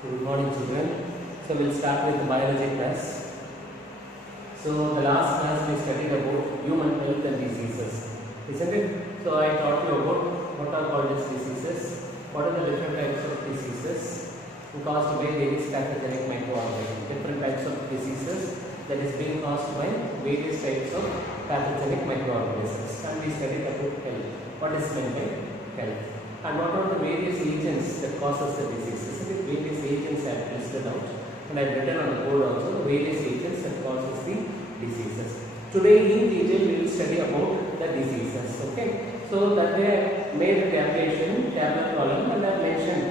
Good morning, children. So we'll start with the biology class. So the last class we studied about human health and diseases, isn't it? So I taught you about what are called as diseases, what are the different types of diseases caused by various pathogenic microorganisms, different types of diseases that is being caused by various types of pathogenic microorganisms. And we studied about health. What is meant by health? And what are the various agents that causes the diseases? Various agents I have listed out, and I have written on the board also the various agents that causes the diseases. Today in detail we will study about the diseases. Okay, so that way I made a tablet column, and I have mentioned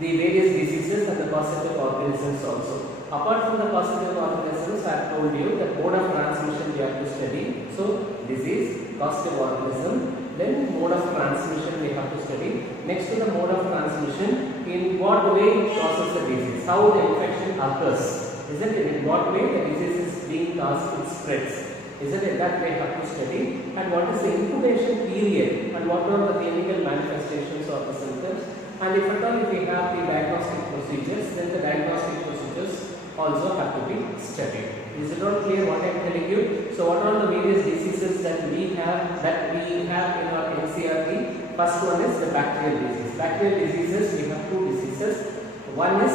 the various diseases and the causative organisms also. Apart from the causative organisms, I have told you that mode of transmission we have to study. So disease, causative organism, then mode of transmission we have to study. Next to the mode of transmission, in what way it causes the disease, how the infection occurs, isn't it? In what way the disease is being caused, it spreads, isn't it? That we have to study. And what is the incubation period, and what are the clinical manifestations of the symptoms. And if at all if we have the diagnostic procedures, then the diagnostic procedures also have to be studied. Is it all clear what I am telling you? So what are the various diseases that we have in our NCERT? First one is the bacterial disease. Bacterial diseases, we have two diseases. One is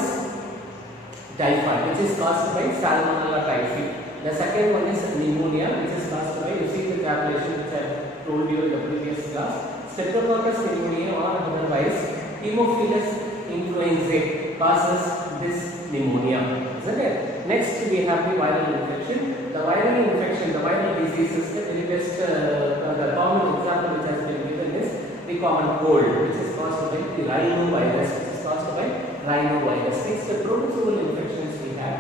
typhoid, which is caused by Salmonella typhi. The second one is pneumonia, which is caused by, you see the calculation which I told you in the previous class. Streptococcus pneumonia, or otherwise Haemophilus influenzae, causes this pneumonia. Isn't it? Next we have the viral infection. The viral infection, the viral diseases, the very best, the common example which has been given is the common cold, which is caused by the rhinovirus, Next, the protozoal infections we have.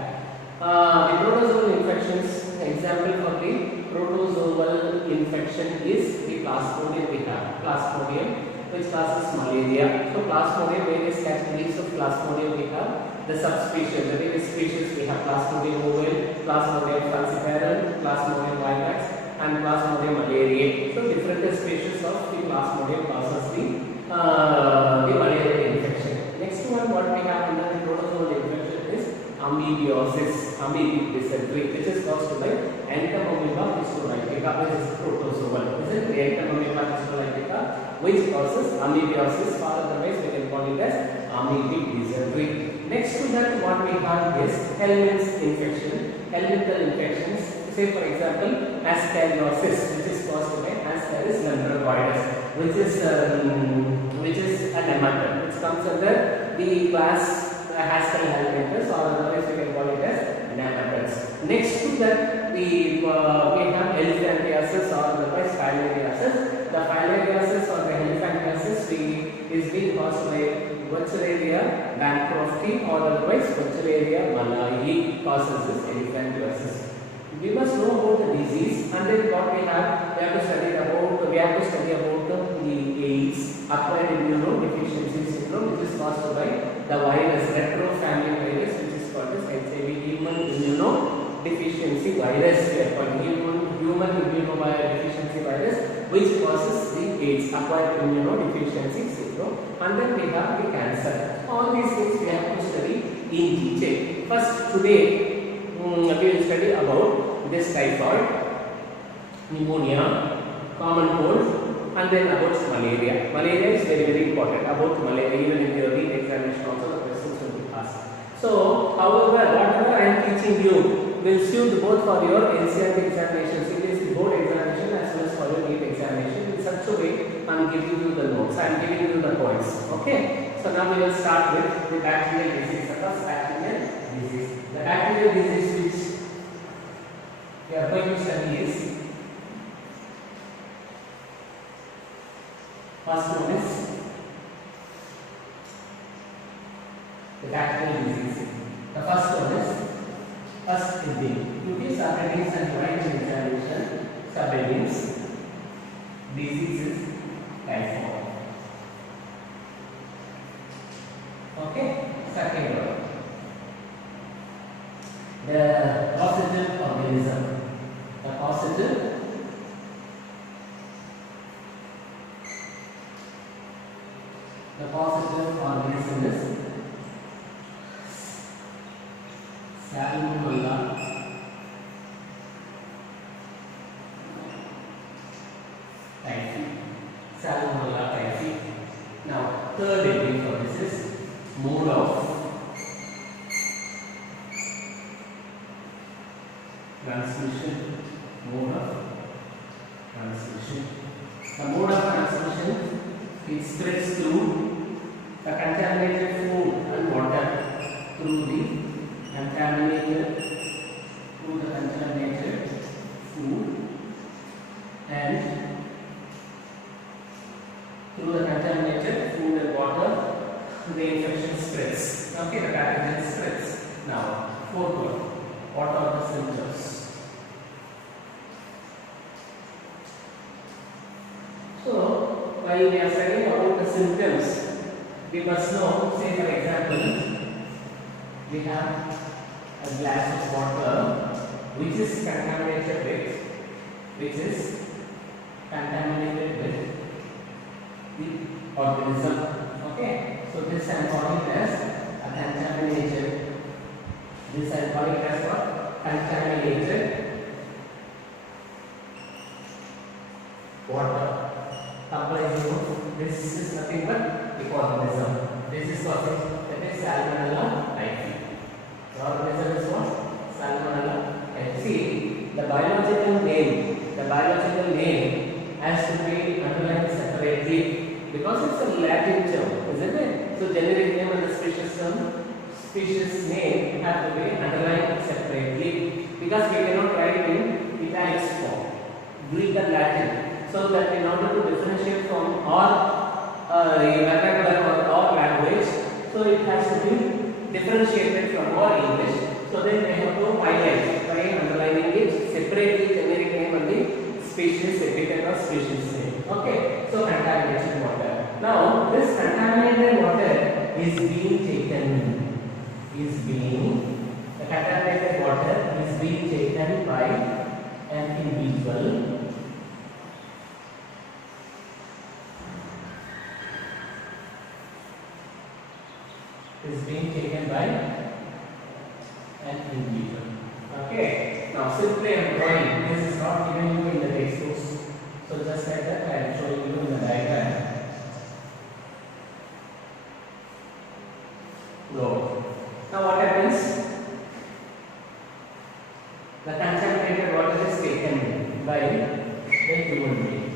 The protozoal infections, example for the protozoal infection is the Plasmodium we have. Plasmodium, which causes malaria. So Plasmodium, various categories of Plasmodium we have. The subspecies, the various species we have Plasmodium ovale, Plasmodium falciparum, Plasmodium vivax, and Plasmodium malariae. So different species of the Plasmodium causes the malaria infection. Next one, what we have under the protozoal infection is amebiosis, amoebic dysentery, which is caused by Entamoeba histolytica, which is protozoal. Isn't it? Entamoeba histolytica, which causes amebiosis, or otherwise we can call it as amoebic dysentery. Next to that, what we have is helminth infection, helminthal infections. Say for example, ascariosis, which is caused by Ascaris lumbricoides, which is a nematode, which comes under the class Haskell helminthes, or otherwise we can call it as nematodes. Next to that, we have elephantiasis, or otherwise filariasis. The filariasis or the elephantiasis is being caused by Wuchereria bancrofti, or otherwise Wuchereria malayi causes this elephantiasis. We must know about the disease, and then what we have to study about the AIDS, acquired immunodeficiency syndrome, which is caused by the virus retro family virus, which is called as HIV, human immunodeficiency virus. We are calling human immunodeficiency virus, which causes the AIDS, acquired immunodeficiency syndrome. And then we have the cancer. All these things we have to study in detail. First, today we will study about this typhoid, pneumonia, common cold, and then about malaria. Malaria is very, very important. About malaria, even in the read examination also the questions will be asked. So, however, whatever I am teaching you will suit both for your NCERT examination, CBSE board examination, as well as for your NEET examination. In such a way, I am giving you the notes, I am giving you the points. Okay. So now we will start with the bacterial disease. The first bacterial disease. The bacterial disease which we are going to study is, first one is the bacterial disease. The first one is first heading. To be subheadings and write in examination. Subheadings: diseases, typhoid. Okay. Second one, the causative organism. The causative organism is Salmonella typhi. Salmonella typhi. Now, third heading for this is mode of transmission. Mode of transmission. The mode of transmission, it spreads through the contaminated food and water through the contaminated food and through the contaminated food and water the infection spreads. Okay, the pathogen spreads. Now, fourth one, what are the symptoms? So, while we are studying about the symptoms, we must know, say for example, we have a glass of water which is contaminated with the organism. Okay, so this I am calling as a contaminated. This I am calling as what? Contaminated water. Comprising of this is nothing but the organism. This is what that is Salmonella typhi. The organism is what? Salmonella typhi. See, the biological name has to be underlined separately because it's a Latin term, isn't it? So generic name and the species name have to be underlined separately because we cannot write in italics form, Greek and Latin. So that in order to differentiate from our vernacular or our language, so it has to be differentiated from our English. So then we have to highlight by underlining it separately, generic name and the species epithet or species name. Okay, so contaminated water. Now this contaminated water is being taken. The contaminated water is being taken by an individual. Is being taken by an individual. Okay. Now simply I am drawing. This is not given you in the textbooks. So just like that I am showing you in the diagram. Go. Now what happens? The contaminated water is taken by the human being.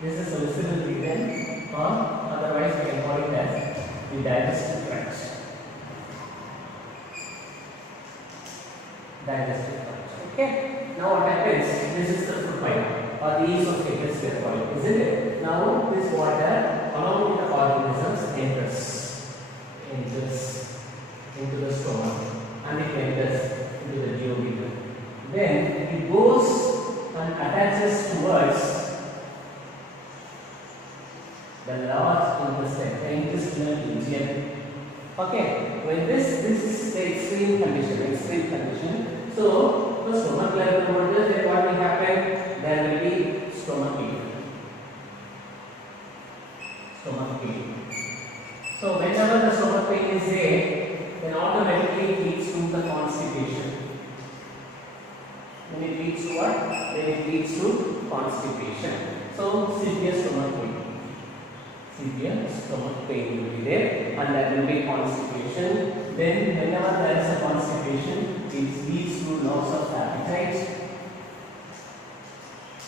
This is a visible region, or otherwise we can call it as the digestive tract. Okay. Now what happens? This is the food pipe or the esophagus we are calling, isn't it? Now this water along with the organisms enters into the stomach and it enters into the duodenum. Then it goes and attaches towards the large intestine, the intestinal region. Okay, when this is the extreme condition. So the stomach level model, then what will happen? There will be stomach ache. So whenever the stomach pain is there, then automatically it leads to the constipation. When it leads to what? Then it leads to constipation. So severe stomach pain. Severe stomach pain will be there and there will be constipation. Then whenever there is a constipation, it leads to loss of appetite.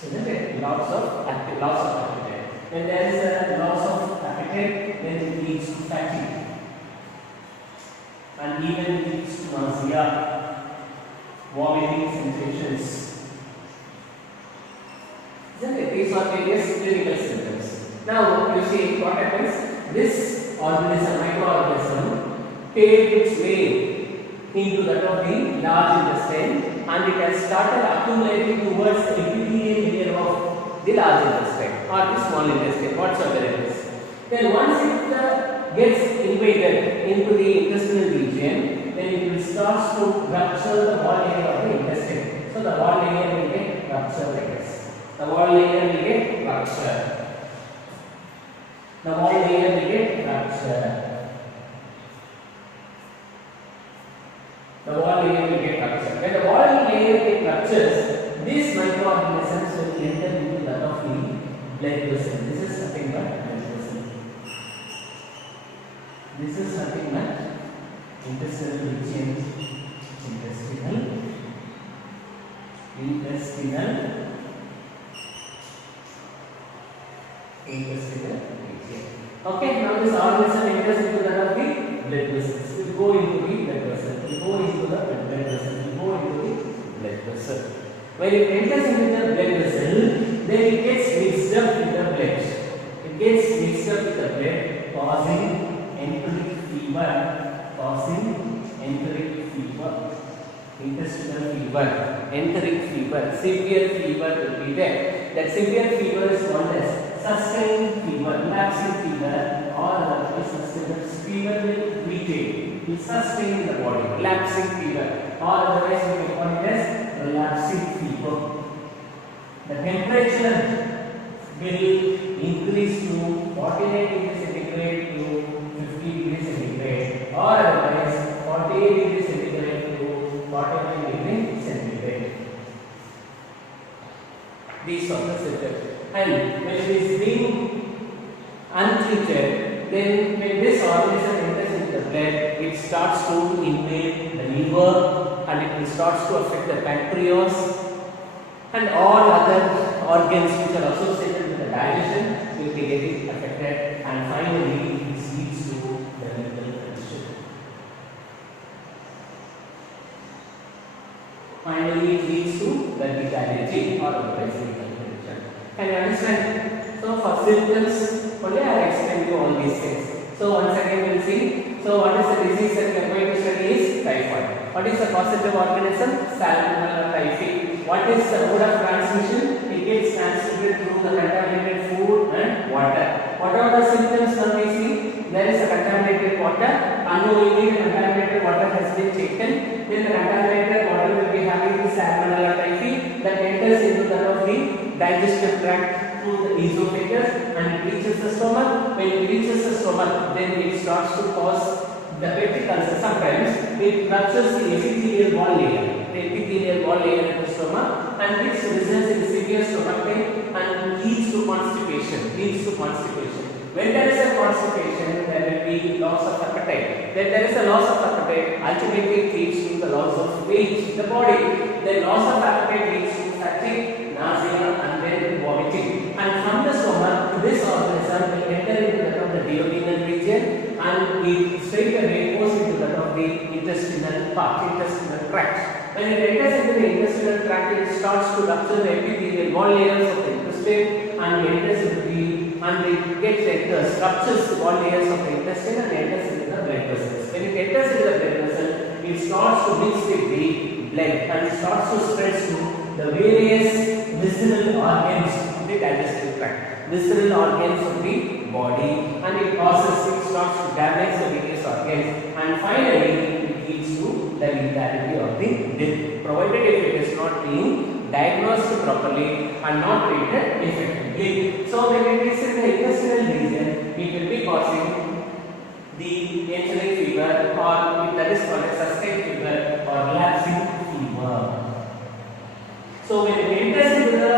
Isn't it? Loss of appetite. When there is a loss of appetite, then it leads to fatigue. And even leads to nausea, vomiting sensations. Isn't it? These are various clinical symptoms. Now you see what happens. This organism, microorganism, paved its way into that of the large intestine, and it has started accumulating towards the epithelial layer of the large intestine or the small intestine, whatsoever it is. Then once it gets invaded into the intestinal region, then it will start to rupture the wall layer of the intestine. So the wall layer will get ruptured like this. The wall layer will get ruptured. the wall layer will get ruptured. When the wall layer get ruptures, these microorganisms will enter into that of the blood vessel. This is nothing but blood vessel. This is nothing but intestinal region. Intestinal region. Okay, now this organism enters into that of the blood vessels. Will go into the blood vessel. Will go into the blood vessel. Will go into the blood vessel. When it enters into the blood vessel, then it gets mixed up with the blood. It gets mixed up with the blood, causing enteric fever. Causing enteric fever. Intestinal fever, enteric fever, severe fever will be there. That severe fever is called as sustained fever, lapsing fever, or otherwise sustained fever will retain, will sustain the body, lapsing fever, or otherwise we may call it as relapsing fever. The temperature will increase to 49 degrees centigrade to 50 degrees centigrade, or otherwise 48 degrees centigrade to 49 degrees centigrade. These are the symptoms. And when it is being untreated, then when this organism enters into the blood, it starts to invade the liver and it starts to affect the pancreas and all other organs which are associated with the digestion will be getting affected, and finally this leads to the lethal condition. Finally it leads to the lethality or otherwise lethal condition. Can you understand? So for symptoms only I will explain you all these things. So once again we will see. So what is the disease that we are going to study is typhoid. What is the causative organism? Salmonella typhi. What is the mode of transmission? It gets transmitted through the contaminated food and water. What are the symptoms now we see? There is a contaminated water. Unknowingly the contaminated water has been taken. Then the contaminated water will be having the Salmonella typhi that enters into the digestive tract through the esophagus and it reaches the stomach. When it reaches the stomach, then it starts to cause the peptic ulcer. Sometimes it ruptures the epithelial wall layer, in the stomach, and which results in severe stomach pain and leads to constipation. When there is a constipation, there will be loss of appetite. Then there is a loss of appetite, ultimately it leads to the loss of weight in the body. Then loss of appetite leads to fatigue, nausea, and then vomiting. And from the stomach, this organism will enter into the duodenal region and it straight away goes into the intestinal tract. When it enters into the intestinal tract, it starts to rupture the epithelial wall layers of the intestine and enters into ruptures the wall layers of the intestine and enters into the blood vessels. When it enters into the blood vessel, it starts to mix with the blood and it starts to spread to the various visceral organs of the digestive tract, visceral organs of the body, and it starts to damage the various organs, and finally it leads to the lethality of the death, provided if it is not being diagnosed properly and not treated effectively. So when it is in the intestinal region, it will be causing the enteric fever, or that is called a sustained fever or lapsing fever. So when it enters into the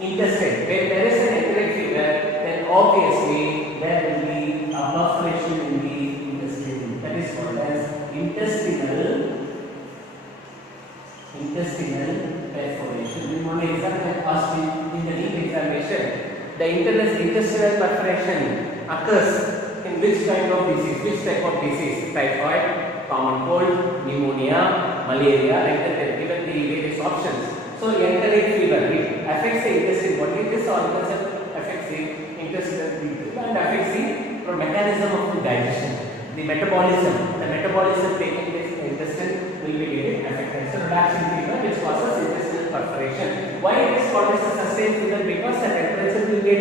intestine, when there is an enteric fever, then obviously there will be a perforation in the intestine. That is called as intestinal perforation. In one example asked in the NEET examination, the intestinal perforation occurs in which kind of disease? Which type of disease? Typhoid, common cold, pneumonia, malaria, like that they are given the various options. So enteric fever, it affects the intestine body. This organism affects the intestinal region and affects the mechanism of the digestion. The metabolism taking place in the intestine will be getting affected. So relaxing fever which causes intestinal perforation. Why it is called as a sustained fever? Because the temperature will get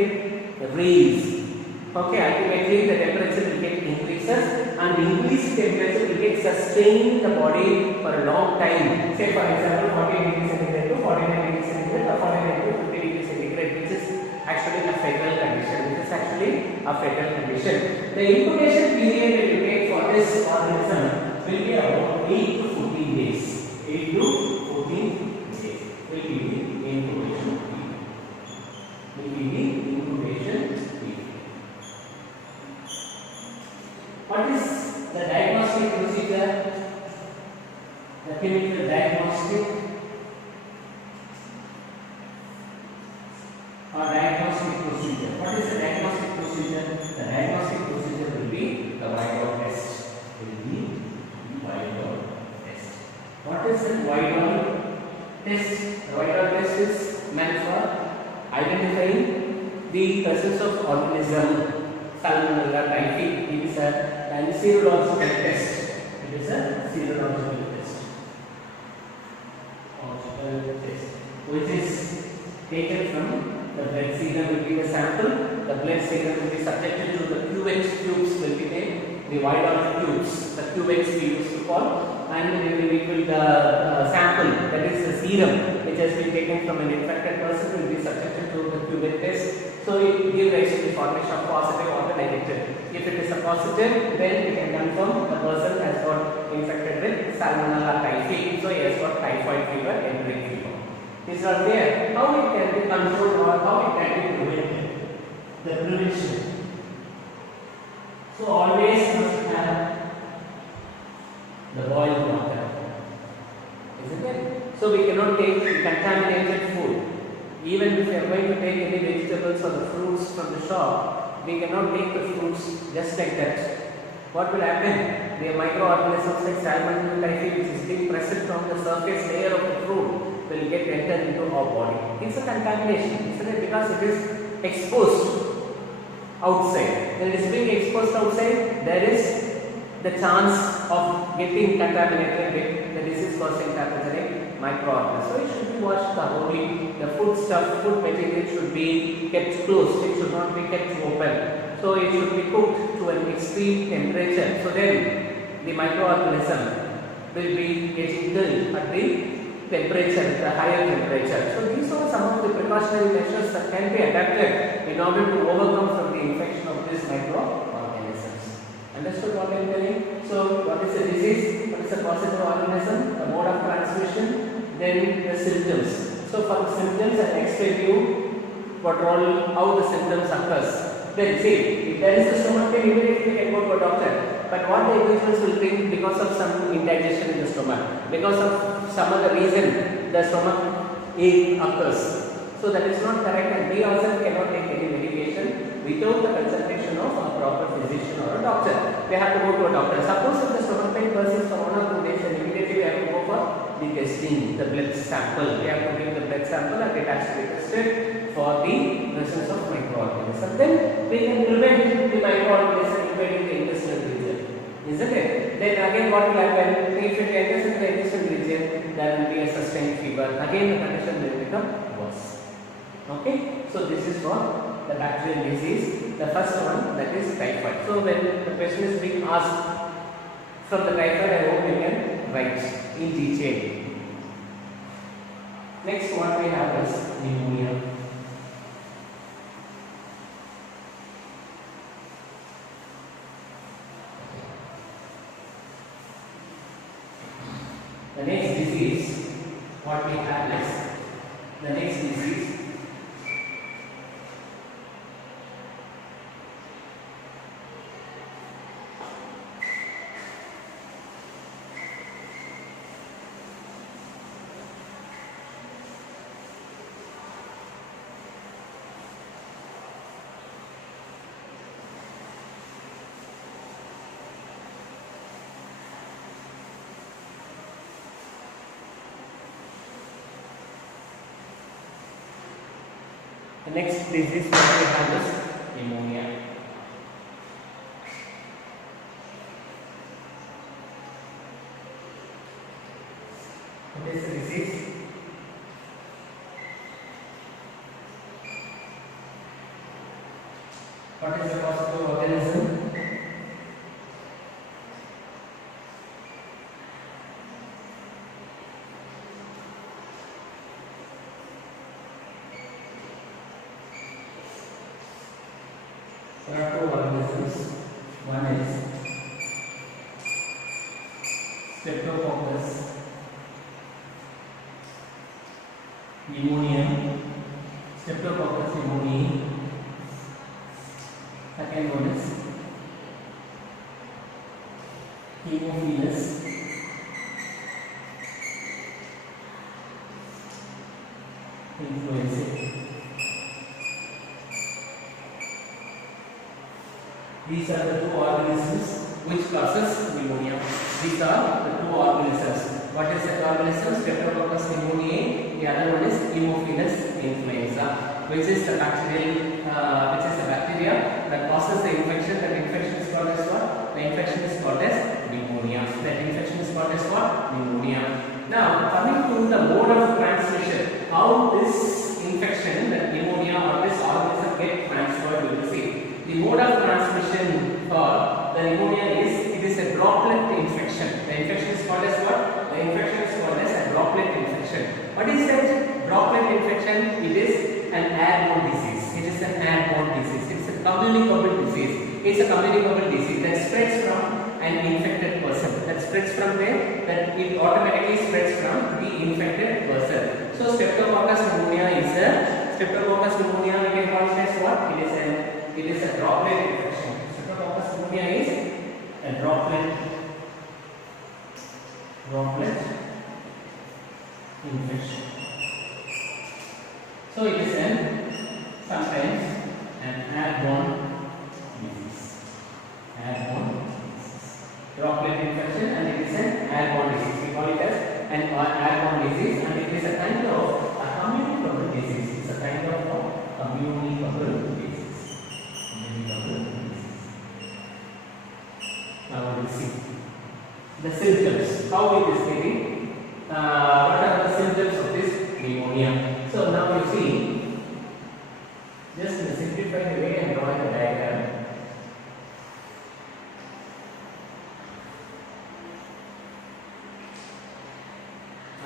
raised. Okay, ultimately the temperature will get increases, and increased temperature will get sustained in the body for a long time. Say for example 40 degrees centigrade to 49 degrees centigrade or 49 to 50 degrees centigrade, which is actually a fatal condition. The incubation period that you take for this organism will be about 8 to or diagnostic procedure. What is the diagnostic procedure? The diagnostic procedure will be the Widal test. Will be the Widal test. What is the Widal test? The Widal test is meant for identifying the presence of organism Salmonella typhi. It is a serological test. It is a serological test. Which is taken from the blood serum will be the sample. The blood serum will be subjected to the cuvette tubes will be there. The Widal tubes, the cuvettes we used to call, and we will the sample, that is the serum which has been taken from an infected person will be subjected to the cuvette test. So it gives rise to the formation of positive or the negative. If it is a positive, then we can confirm the person has got infected with Salmonella typhi. So he has got typhoid fever, endemic fever. These are there. How it can be controlled or how it can be prevented? The prevention. So always must have the boiled water. Isn't it? So we cannot take contaminated food. Even if we are going to take any vegetables or the fruits from the shop, we cannot take the fruits just like that. What will happen? The microorganisms like Salmonella typhi, which is being present on the surface layer of the fruit, will get entered into our body. It's a contamination, isn't it? Because it is exposed outside. When it is being exposed outside, there is the chance of getting contaminated with the disease-causing pathogenic microorganisms. So it should be washed thoroughly. The food material should be kept closed. It should not be kept open. So it should be cooked to an extreme temperature. So then the microorganism will be getting killed at the temperature, the higher temperature. So these are some of the precautionary measures that can be adapted in order to overcome from the infection of these microorganisms. Understood what I am telling? So what is the disease? What is the positive organism? The mode of transmission? Then the symptoms. So for the symptoms, I will explain you how the symptoms occurs. Then see, if there is a stomach pain, immediately we can go to a doctor. But what the individuals will think because of some indigestion in the stomach, because of some other reason, the stomach ache occurs. So that is not correct, and we also cannot take any medication without the consultation of a proper physician or a doctor. They have to go to a doctor. Suppose if the stomach pain persists for 1 or 2 days, then immediately we have to go for the testing, the blood sample. We have to give the blood sample and it has to be tested for the presence of microorganisms. Then we can prevent the microorganism invading the intestinal region. Isn't it? Then again what will happen? If it enters into the intestinal region, there will be a sustained fever. Again the condition will become worse. Okay? So this is for the bacterial disease. The first one, that is typhoid. So when the question is being asked from the typhoid, I hope you can write in detail. Next what we have is pneumonia. The next disease, what we have is the next disease. The next disease what we have is pneumonia. What is the disease? What is the positive organism? There are two organisms. One is Streptococcus pneumoniae. Streptococcus pneumoniae. Second one is Haemophilus influenzae. These are the two organisms which causes pneumonia. These are the two organisms. What is that organism? Streptococcus pneumoniae. The other one is Haemophilus influenza, which is the bacterial, bacteria that causes the infection. That infection is called as what? The infection is called as pneumonia. That infection is called as what? Pneumonia. Now, coming to the mode of transmission, how this infection, that pneumonia or this organism get transferred, we will see. The mode of transmission for the pneumonia is, it is a droplet infection. The infection is called as what? The infection is called as a droplet infection. What is that droplet infection? It is an airborne disease. It is an airborne disease. It is a communicable disease. It's a communicable disease that spreads from an infected person. That spreads from there, that it automatically spreads from the infected person. So Streptococcus pneumonia is a, Streptococcus pneumonia we can call it as what? It is a droplet infection. Streptococcus pneumonia is a droplet infection. So it is sometimes an airborne disease. Droplet infection, and it is an airborne disease. We call it as an airborne disease, and it is a kind of a communicable disease. It's a kind of a communicable disease. Now we will see the symptoms. How it is getting? What are the symptoms of this pneumonia? So now you see, just in a simplified way, I am drawing a diagram.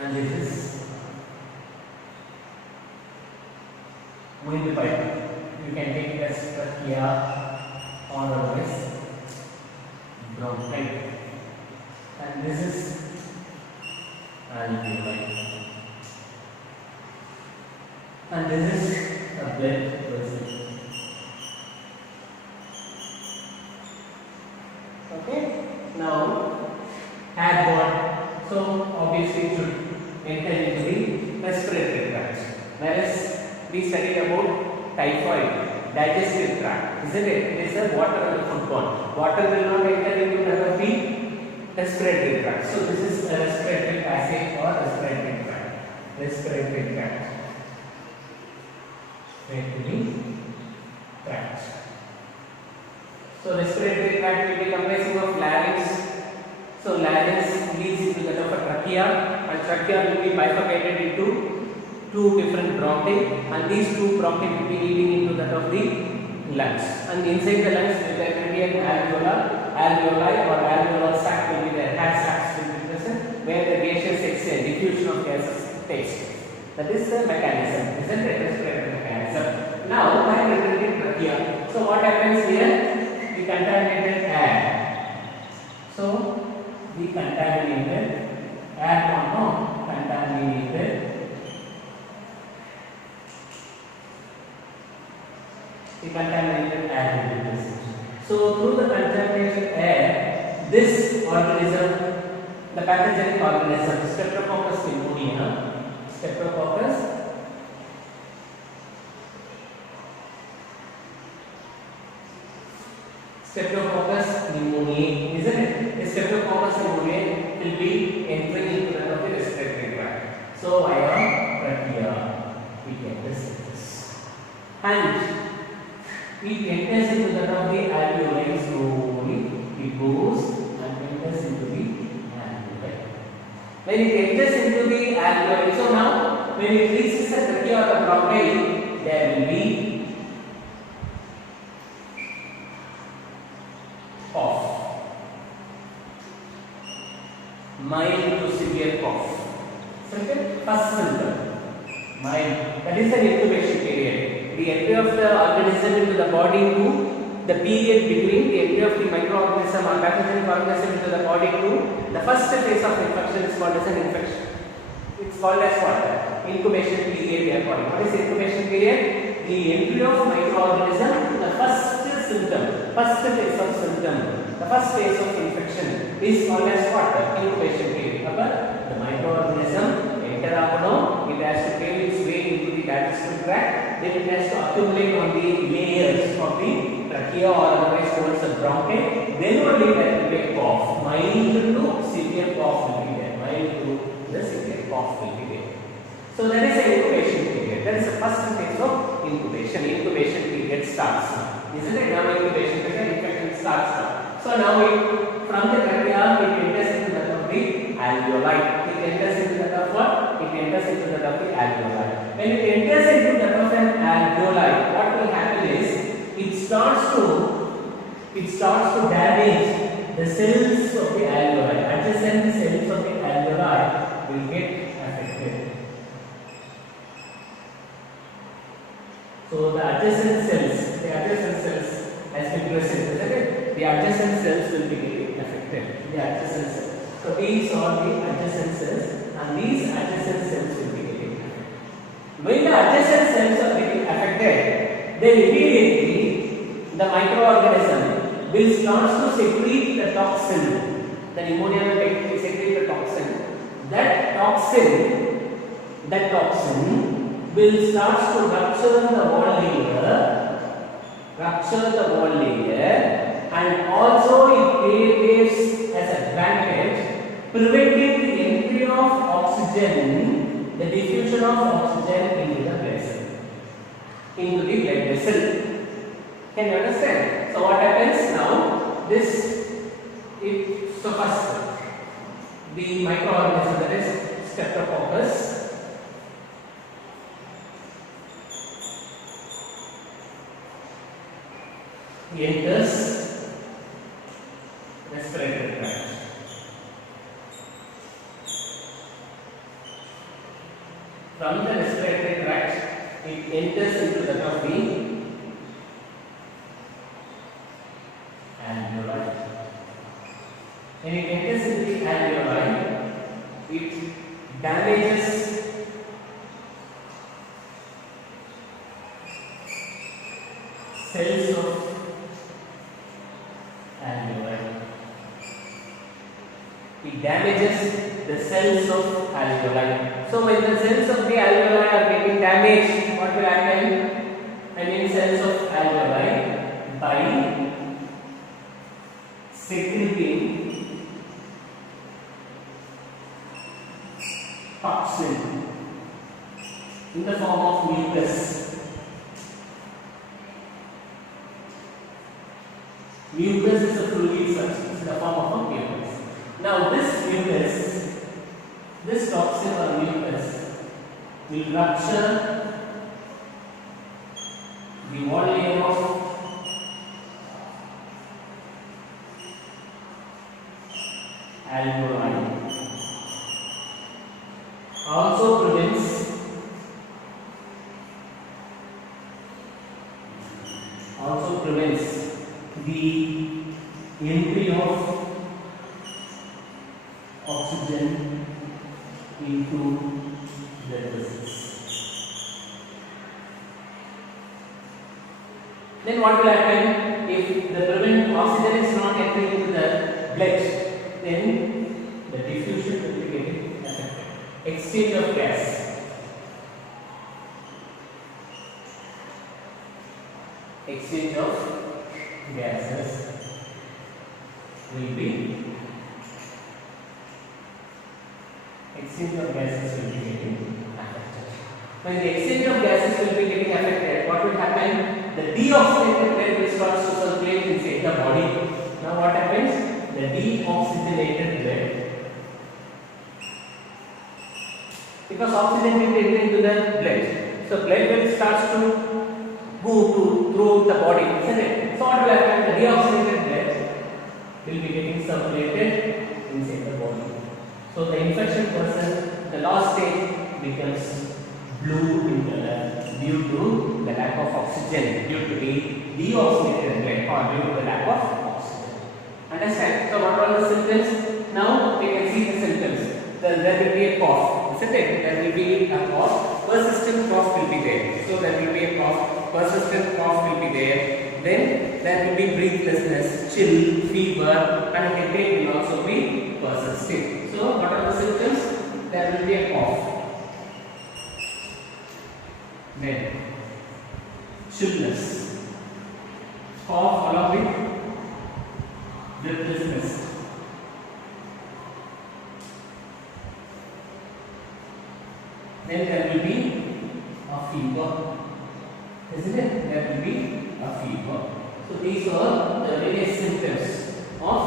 And this is windpipe. You can take it as trachea or otherwise bronchitis. And this is alveoli. And this is a blood vessel. Okay. Now airborne. So obviously it should enter into the respiratory tract. Whereas we studied about typhoid, digestive tract, isn't it? It is a water and foodborne. Water will not enter into the respiratory tract. So this is a respiratory passage or respiratory tract. Respiratory tract. Respiratory tract. So respiratory tract will be comprising of larynx. So larynx leads into that of a trachea, and trachea will be bifurcated into two different bronchi, and these two bronchi will be leading into that of the lungs. And inside the lungs there will be an alveoli or alveolar sac will be there. Air sacs will be present where the gaseous exchange, diffusion of gases takes place. That is the mechanism, isn't it? Respiratory mechanism. Now by entering trachea. So what happens here? The contaminated air. So the contaminated air, contaminated air will be present. So through the contaminated air, this organism, the pathogenic organism, Streptococcus pneumonia, Streptococcus pneumoniae, isn't it? The Streptococcus pneumoniae will be entering into the respiratory tract. So via trachea, we get this. And it enters into the alveoli slowly. It goes and enters into the alveoli. When it enters into the alveoli, so now when it reaches the trachea or the bronchi, there will be cough, mild to severe cough. Second, first symptom, mild. That is an incubation period. The entry of the organism into the body to the period between the entry of the microorganism or pathogenic organism into the body to the first phase of infection is called as an infection. It's called as what? Incubation period we are calling. What is incubation period? The entry of microorganism to the first symptom, first phase of symptom, the first phase of infection is called as what? Incubation period. The microorganism enter agano, it has to pave its way into the digestive tract, then it has to accumulate on the layers of the trachea or otherwise towards the bronchi, then only there will be a cough. Mild to severe cough will be there. Mild to the severe cough will be there. So there is an incubation period. There is a first phase of incubation. Incubation period starts now. Isn't it? Now incubation period, infection starts now. So now from the trachea it enters into the alveoli. It enters into the what? It enters into the alveoli. When it enters into the alveoli, what will happen is it starts to damage the cells of the alveoli. Adjacent cells of the alveoli will get affected. So the adjacent cells has been present, isn't it? The adjacent cells will be getting affected. The adjacent cells. So these are the adjacent cells, and these adjacent cells will be getting affected. When the adjacent cells are getting affected, then immediately the microorganism will start to secrete the toxin. The pneumonia will secrete the toxin. That toxin will start to rupture the wall layer, and also it gives as advantage preventing the entry of oxygen, the diffusion of oxygen into the blood vessel. Can you understand? So what happens now? So first the microorganism, that is Streptococcus, enters respiratory tract. From the respiratory tract, it enters into the alveoli. When it enters into the alveoli, it damages cells of alveoli. It damages the cells of alveoli. So when the cells of the alveoli are getting damaged, what will happen? I mean cells of alveoli, by secreting toxin in the form of mucus. Mucus is a fluid substance in the form of a mucus. Now this toxin or mucus will rupture the wall layer of alveoli. Also prevents the entry of oxygen into blood vessels. Then what will happen if the prevent oxygen is not entering into the blood? Then the diffusion will be getting affected. Exchange of gas. Exchange of gases will be getting affected. When the exchange of gases will be getting affected, what will happen? The deoxygenated blood will start to circulate inside the body. Now what happens? The deoxygenated blood, because oxygen will enter into the blood, so blood will start to go through the body, isn't it? So what will happen? The deoxygenated blood will be getting circulated inside the body. So the infection person, the last stage, becomes blue in color due to the lack of oxygen, due to the deoxygenated blood, or due to the lack of oxygen. Understand? So what are the symptoms? Now we can see the symptoms. There will be a cough, isn't it? There will be a cough. Persistent cough will be there. So there will be a cough. Persistent cough will be there. Then there will be breathlessness, chill, fever, and headache will also be persistent. So what are the symptoms? There will be a cough. Then chillness. cough along with breathlessness. Then there will be a fever, isn't it? There will be a fever. So these are the various symptoms of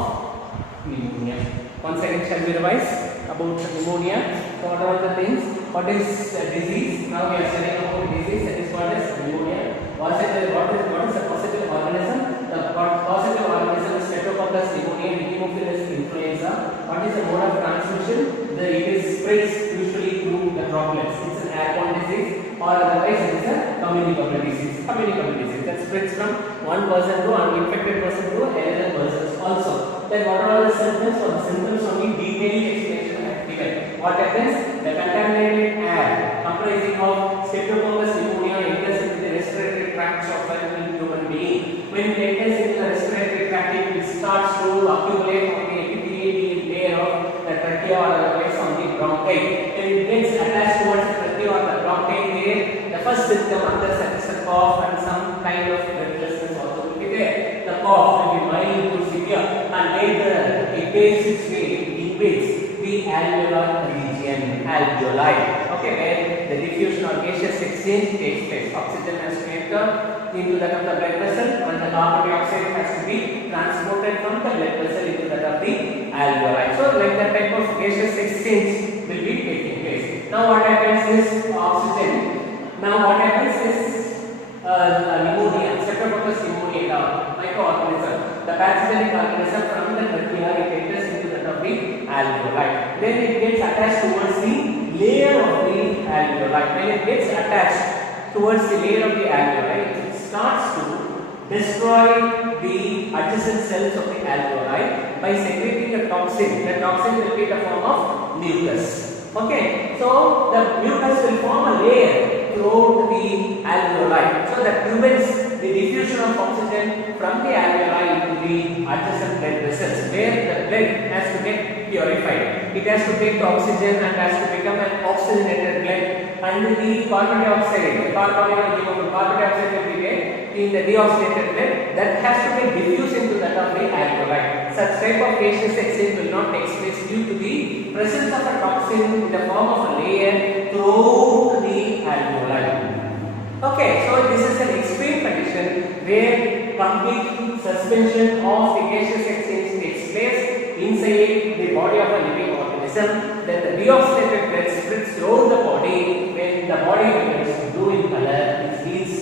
pneumonia. Once again, shall we revise about pneumonia? So what are the things? What is a disease? Now we are studying about disease. That is what is pneumonia. What is a positive organism? The positive organism is Streptococcus pneumoniae, Haemophilus influenza. What is the mode of transmission? It is spreads usually through the droplets. It's an airborne disease, or otherwise it is a communicable disease. Communicable disease that spreads from one person to an infected person to another person also. Then what are all the symptoms? So the symptoms only detailed explanation I have given. What happens? The contaminated air comprising of Streptococcus pneumonia enters into the respiratory tract of a human being. When it enters into the respiratory tract, it starts to accumulate on the epithelial layer of the trachea or otherwise on the bronchi. When it gets attached towards the trachea or the bronchi there, the first symptom under such as a cough and some kind of breathlessness also will be there. The cough will be mild to severe, and later it takes its way, invades the alveolar region, alveoli. Okay, where the diffusion or gaseous exchange takes place. Oxygen has to enter into that of the blood vessel, and the carbon dioxide has to be transported from the blood vessel into that of the alveoli. So, like that type of gaseous exchange will be taking place. Now, what happens is oxygen. Now, what happens is pneumonia, Streptococcus pneumoniae, microorganism. The pathogenic organism from the trachea it enters into that of the alveoli. Then it gets attached towards the layer of the alveoli. When it gets attached towards the layer of the alveoli, it starts to destroy the adjacent cells of the alveoli by secreting a toxin. The toxin will be the form of mucus. Okay, so the mucus will form a layer throughout the alveoli, so that prevents the diffusion of oxygen from the alveoli into the adjacent blood vessels, where the blood has to get purified. It has to take the oxygen and has to become an oxygenated blood, and the carbon dioxide will be there in the deoxygenated blood that has to be diffused into that of the alveoli. Such type of gaseous exchange will not take place due to the presence of a toxin in the form of a layer through the alveoli. Okay, so this is an extreme condition where complete suspension of the gaseous exchange takes place inside the body of a living organism. Then the deoxygenated blood spreads throughout the body. When the body becomes blue in color, it leads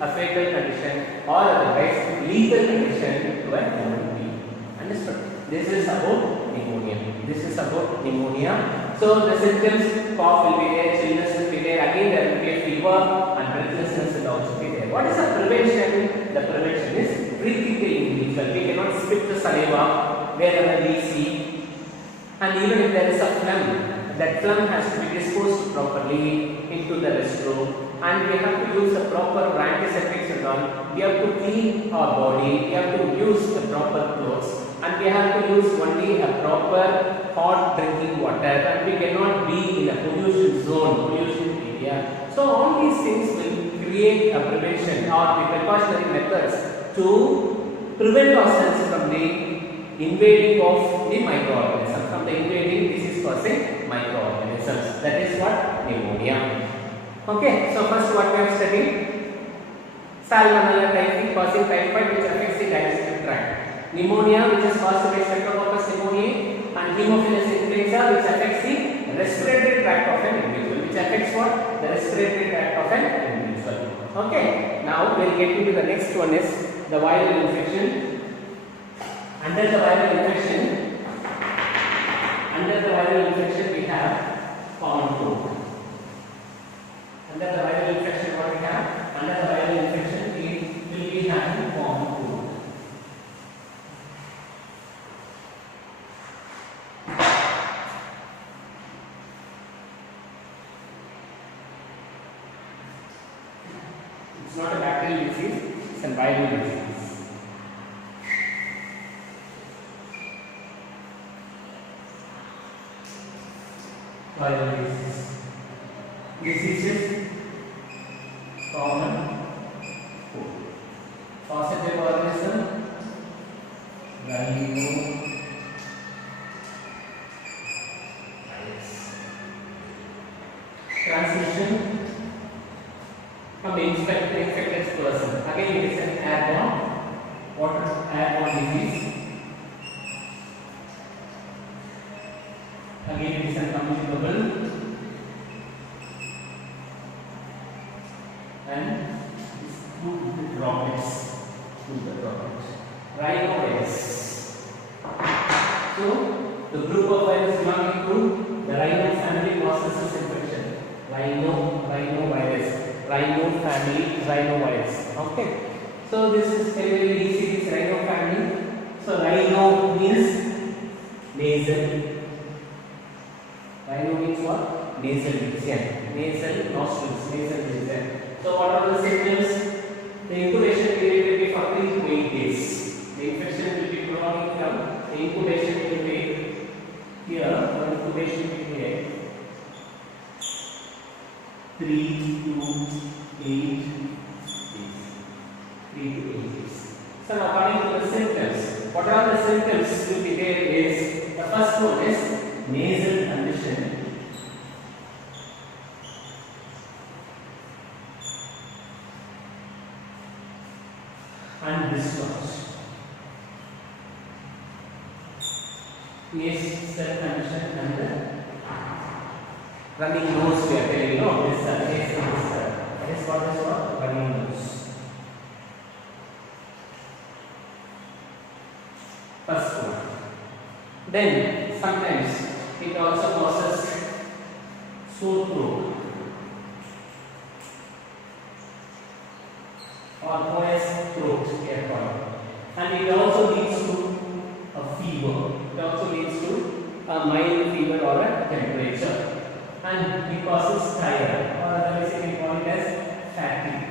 a fatal condition or otherwise lethal condition to a human being. Understood? This is about pneumonia. This is about pneumonia. So the symptoms, cough will be there, chillness will be there, again there will be a fever and breathlessness will also be there. What is the prevention? The prevention is breathing the individual. We cannot spit the saliva wherever we see, and even if there is a phlegm, that phlegm has to be disposed properly into the restroom, and we have to use the proper antiseptics and all. We have to clean our body, we have to use the proper clothes, and we have to use only a proper hot drinking water, and we cannot be in a pollution zone, pollution area. So all these things will create a prevention or the precautionary methods to prevent ourselves from the invading of the microorganism, from the invading disease causing microorganisms. That is what pneumonia. Okay, so first what we have studied, Salmonella typhi causing typhoid which affects the digestive tract, pneumonia which is caused by Streptococcus pneumoniae, and Haemophilus influenza which affects the respiratory tract of an individual, which affects what? The respiratory tract of an individual. Okay, now we will get into the next one is the viral infection. Under the viral infection we have common cold. Under the viral infection what we have? Under the viral infection we will be having common cold. It's not a bacterial disease, it's a viral disease. Viral disease. Diseases common cold. Positive organism Rhinovirus. Transmission from infected person. Again, it is an airborne disease. Again, it is uncommunicable and through the droplets. Rhinovirus. So, the group of virus belonging to the rhino family causes this infection. Rhinovirus. Rhino family, rhinovirus. Okay. So, this is very easy. This rhino family. So, rhino means nasal. Rhino means what? Nasal region. Nasal nostrils. Nasal region. So, what are the symptoms? The incubation period will be for 3 to 8 days. The infection will be prolonging from the incubation period here. For incubation period 3 to 8 days. 3 to 8 days. So, now coming to the symptoms. What are the symptoms will be there is the first one is nasal condition. And discharge. Nasal condition and running nose. We are telling you, no, this that is what running nose. First one. Then sometimes it also causes sore throat or moist throat, and it also leads to a fever. It also leads to a mild fever or a temperature, and it causes tired, or otherwise you can call it as fatigue.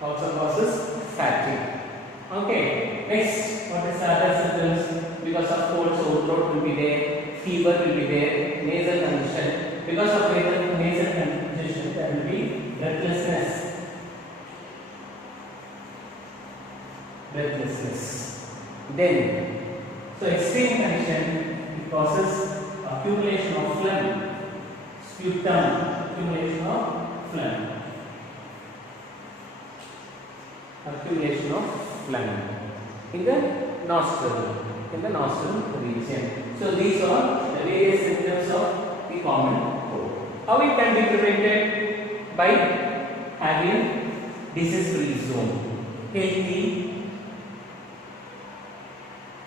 Also causes fatigue. Okay. Next, what is the other symptoms? Because of cold, sore throat will be there, fever will be there, nasal congestion. Because of nasal congestion, there will be breathlessness. Then, so extreme condition, it causes accumulation of phlegm, sputum, accumulation of phlegm, in the nostril region. So these are the various symptoms of the common cold. How it can be prevented? By having disease-free zone, healthy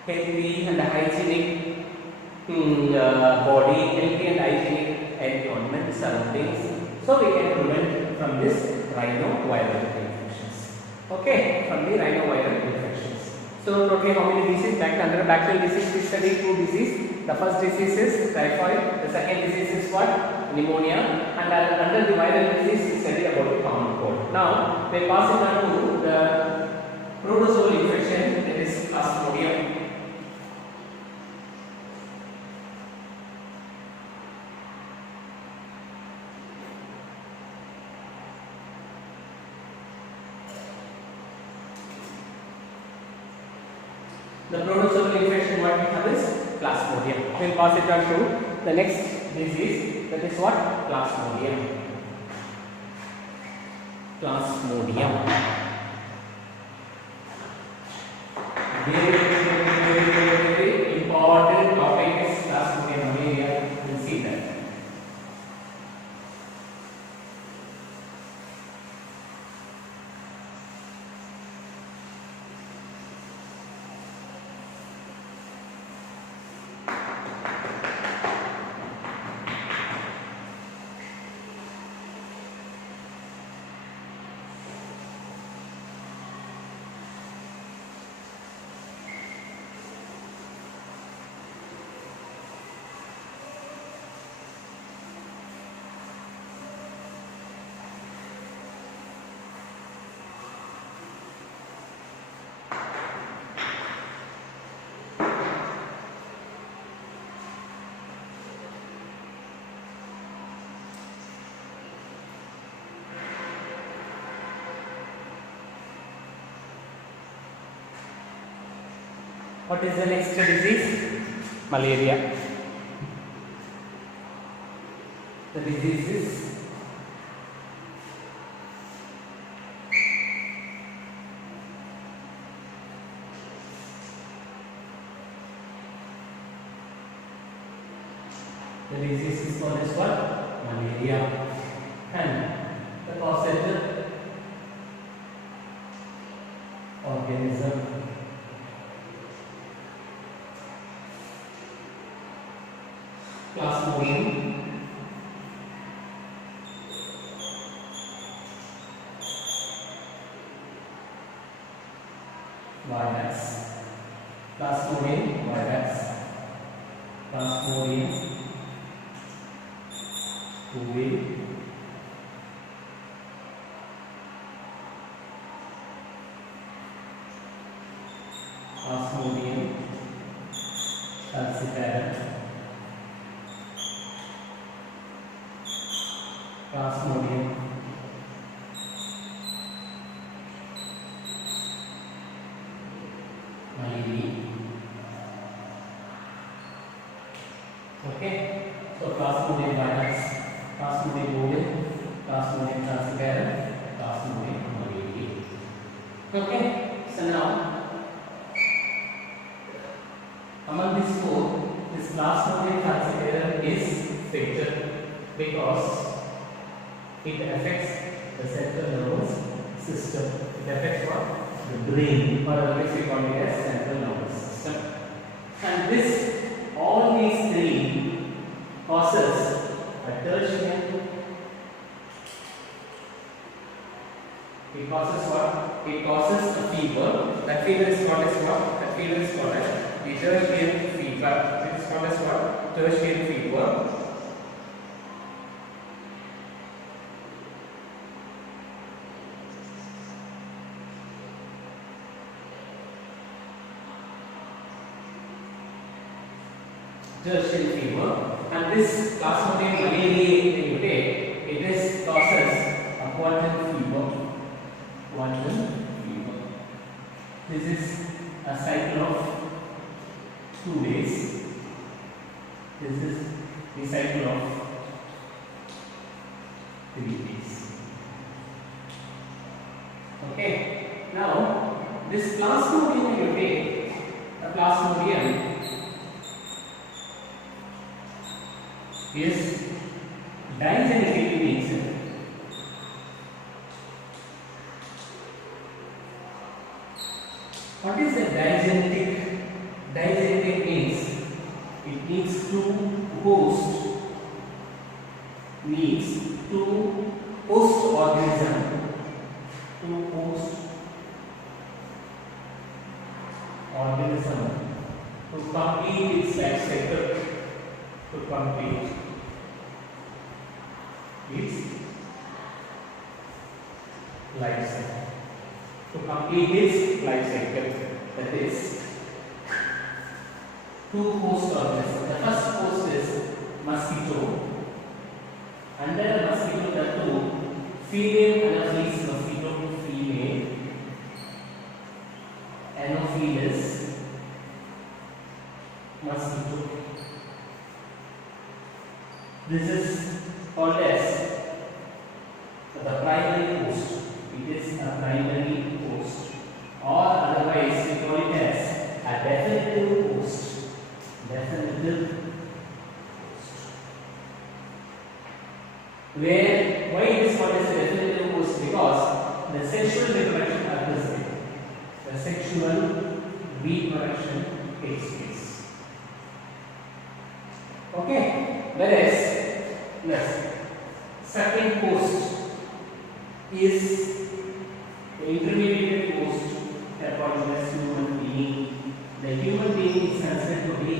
and hygienic body, healthy and hygienic environment surroundings, so we can prevent from this rhinoviral infections. Okay, from the rhinoviral infections. So totally how many diseases? Under bacterial disease we studied 2 diseases. The first disease is typhoid, the second disease is what? Pneumonia, and under the viral disease we studied about the common cold. Now we pass it on to the protozoal infection, that is Plasmodium. The protozoal infection what we have is Plasmodium. We will pass it on to the next disease, that is what? Plasmodium. Very important topic is Plasmodium malaria. You will see that. What is the next disease? Malaria. The disease is called as what? Malaria. And the causative organism. Plasmodium. Vivax. Plasmodium vivax. Plasmodium tuvae. Plasmodium falciparum. Plasmodium malaria. Okay, so Plasmodium vivax, Plasmodium tuvae, Plasmodium falciparum, Plasmodium malaria. Okay, so now among these four, this Plasmodium falciparum is fatal because it affects the central nervous system. It affects what? The brain, or otherwise we call it as central nervous system. And this, all these three causes a tertiary. It causes what? It causes a fever. That fever is called as what? That fever is called as the tertiary fever. It is called as what? Tertiary fever. Tertiary fever, and this Plasmodium malariae that you take, it is causes a quadrant fever. Quadrant fever. This is a cycle of 2 days. This is the cycle of 3 days. Okay. Now this Plasmodium you take, a Plasmodium is digenetic in nature. What is a digenetic? Digenetic means it needs to host organism to complete its life cycle. To complete its life cycle. To complete its life cycle. That is two host organisms. The first host is mosquito. Under the mosquito, there are two female Anopheles mosquito, female Anopheles mosquito. This is called as the primary host. It is a primary host, or otherwise we call it as a definitive host. Definitive host. Why it is called as a definitive host? Because the sexual reproduction occurs there. The sexual reproduction takes place. Okay. Whereas second host is the intermediate host called as human being. The human being is considered to be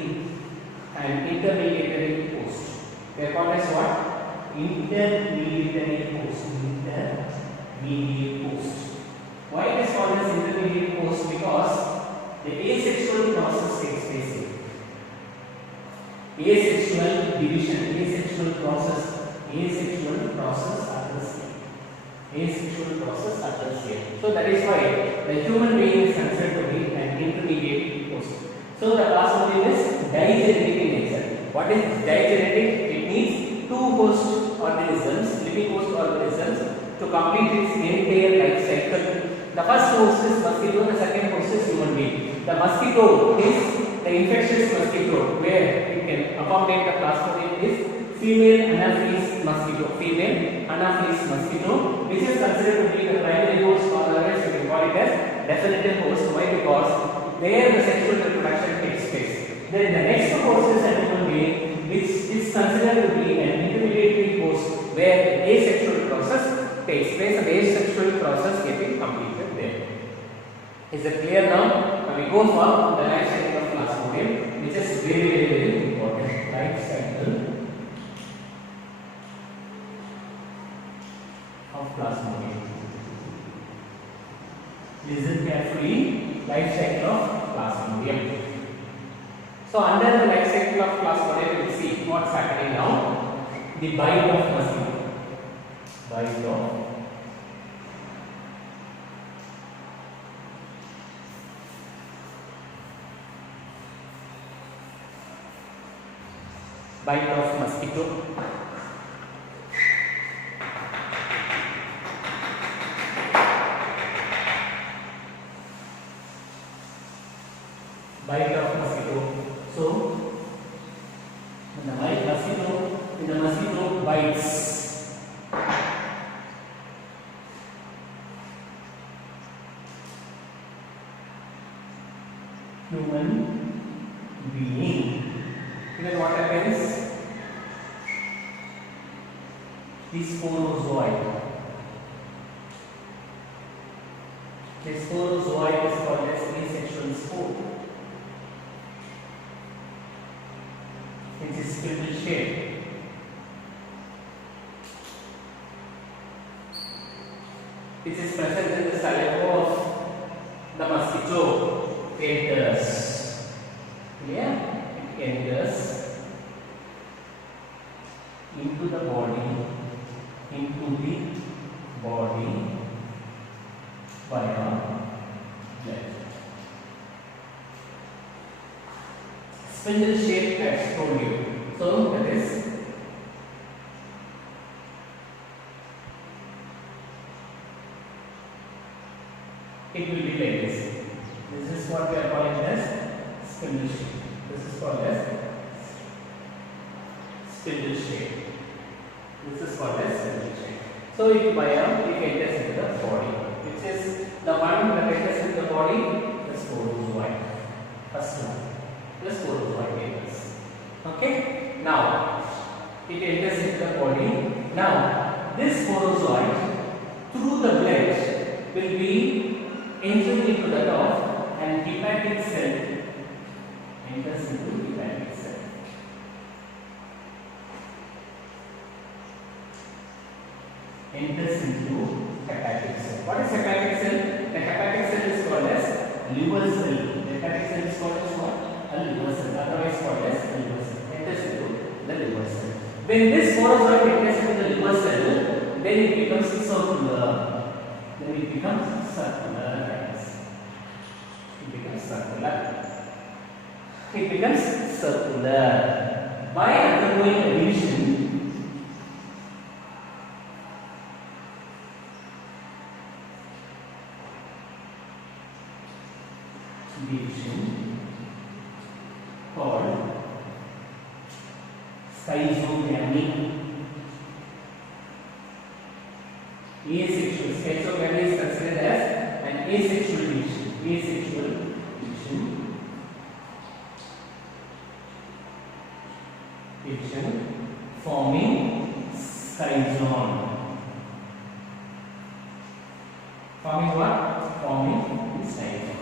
an intermediary host. They are called as what? Intermediary host. Intermediate host. Why it is called as intermediate host? Because the asexual process takes place here. Asexual division, asexual process occurs here. Asexual process occurs here. So that is why the human being is considered to be an intermediate host. So the plasmodium is digenetic in nature. What is digenetic? It needs two host organisms, living host organisms, to complete its entire life cycle. The first host is mosquito, the second host is human being. The mosquito is the infectious mosquito, where it can accommodate the plasmodium is female Anopheles mosquito, which is considered to be the primary host, or otherwise you can call it as definitive host. Why? Because there the sexual reproduction takes place. Then the next host is a human being, which is considered to be an intermediary host, where the asexual process takes place and the asexual process getting completed there. Is it clear now? Now we go for the life cycle of plasmodium, which is very important. Life cycle of plasmodium. Listen carefully. Life cycle of plasmodium. So under the life cycle of plasmodium, we will see what's happening now. The bite of mosquito. Bite of mosquito. Bite of mosquito. So, when the mosquito bites, human being, then what happens? The sporozoite. The sporozoite is called as asexual spore. It is spindle shaped. It is present in the saliva of the mosquito. Enters. Yeah, it enters into the body via blood. Spindle shape as told you. So that is it will be like this. This is what we are calling as spindle shape. This is called as spindle shape. This is called as spindle shape. So it enters into the body, which is the one that enters into the body, the sporozoite. First one. The sporozoite enters. Okay. Now it enters into the body. Now this sporozoite through the blood will be entering into the of and hepatic cell enters into hepatic cell. Enters into hepatic cell. What is hepatic cell? The hepatic cell is called as liver cell. The hepatic cell is called as what? A liver cell, otherwise called as a liver cell. Enters into the liver cell. When this sporozoite enters into the liver cell, then it becomes circular. It becomes circular. By undergoing a division, called schizogamy. Asexual. Schizogamy is considered as an asexual division. Forming schizon. Forming what? Forming schizon.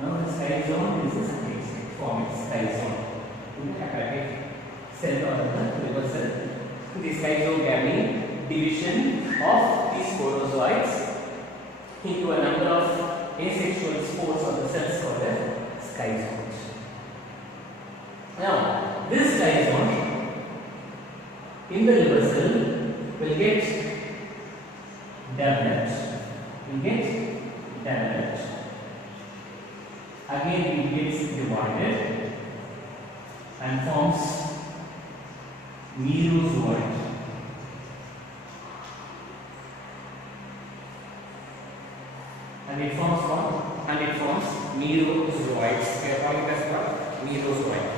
Now the schizon is a forming schizon in the hepatic cell or the liver cell. The schizogamy division of these sporozoites into a number of asexual spores of the cells called as schizons. Now this schizon in the liver cell will get developed. Again it gets divided and forms merozoite. And it forms what? And it forms merozoites. We are calling it as what? Merozoite.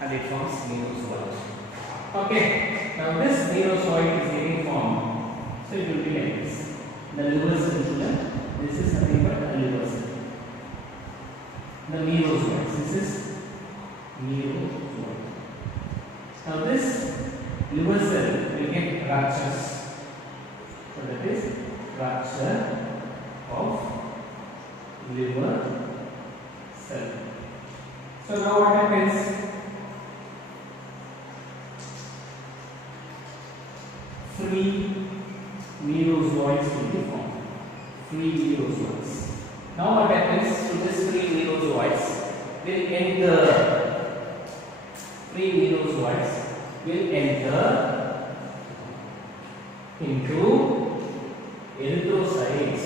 And it forms merozoite. Okay. Now this merozoite is getting formed. So it will be like this. The liver cell. This is nothing but a liver cell. The merozoites. This is merozoite. Now this liver cell will get ruptures. So that is rupture of liver cell. So now what happens? Free merozoites will be formed. Free merozoites. Now what happens to this free merozoites? Will enter into erythrocytes.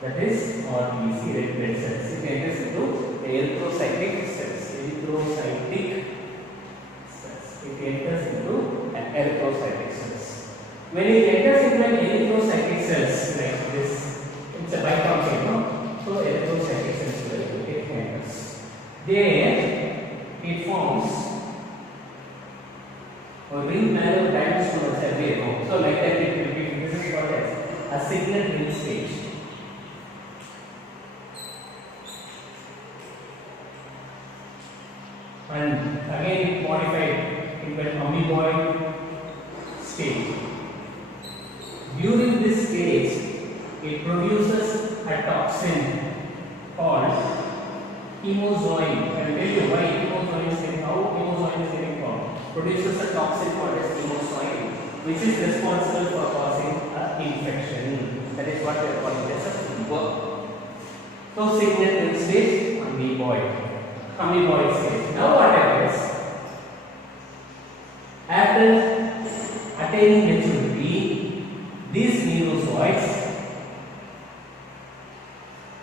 That is RBC, red blood cells. It enters into the erythrocytic cells. It enters into an erythrocytic cells. When it enters into an erythrocytic cells like this, it's a bicarb chain, no? So erythrocytic cells will it enters. There it forms a ring marrow bands towards a way. So like that it will be. This is called as a signet ring stage. And again it modified into an amoeboid stage. During this stage, it produces a toxin called chemozoin. I will tell you why chemozoin is getting, how chemozoin is getting formed. Produces a toxin called as chemozoin, which is responsible for causing an infection. That is what we are calling as a fever. So signet ring stage, amoeboid stage. Now what happens? After attaining maturity, these merozoites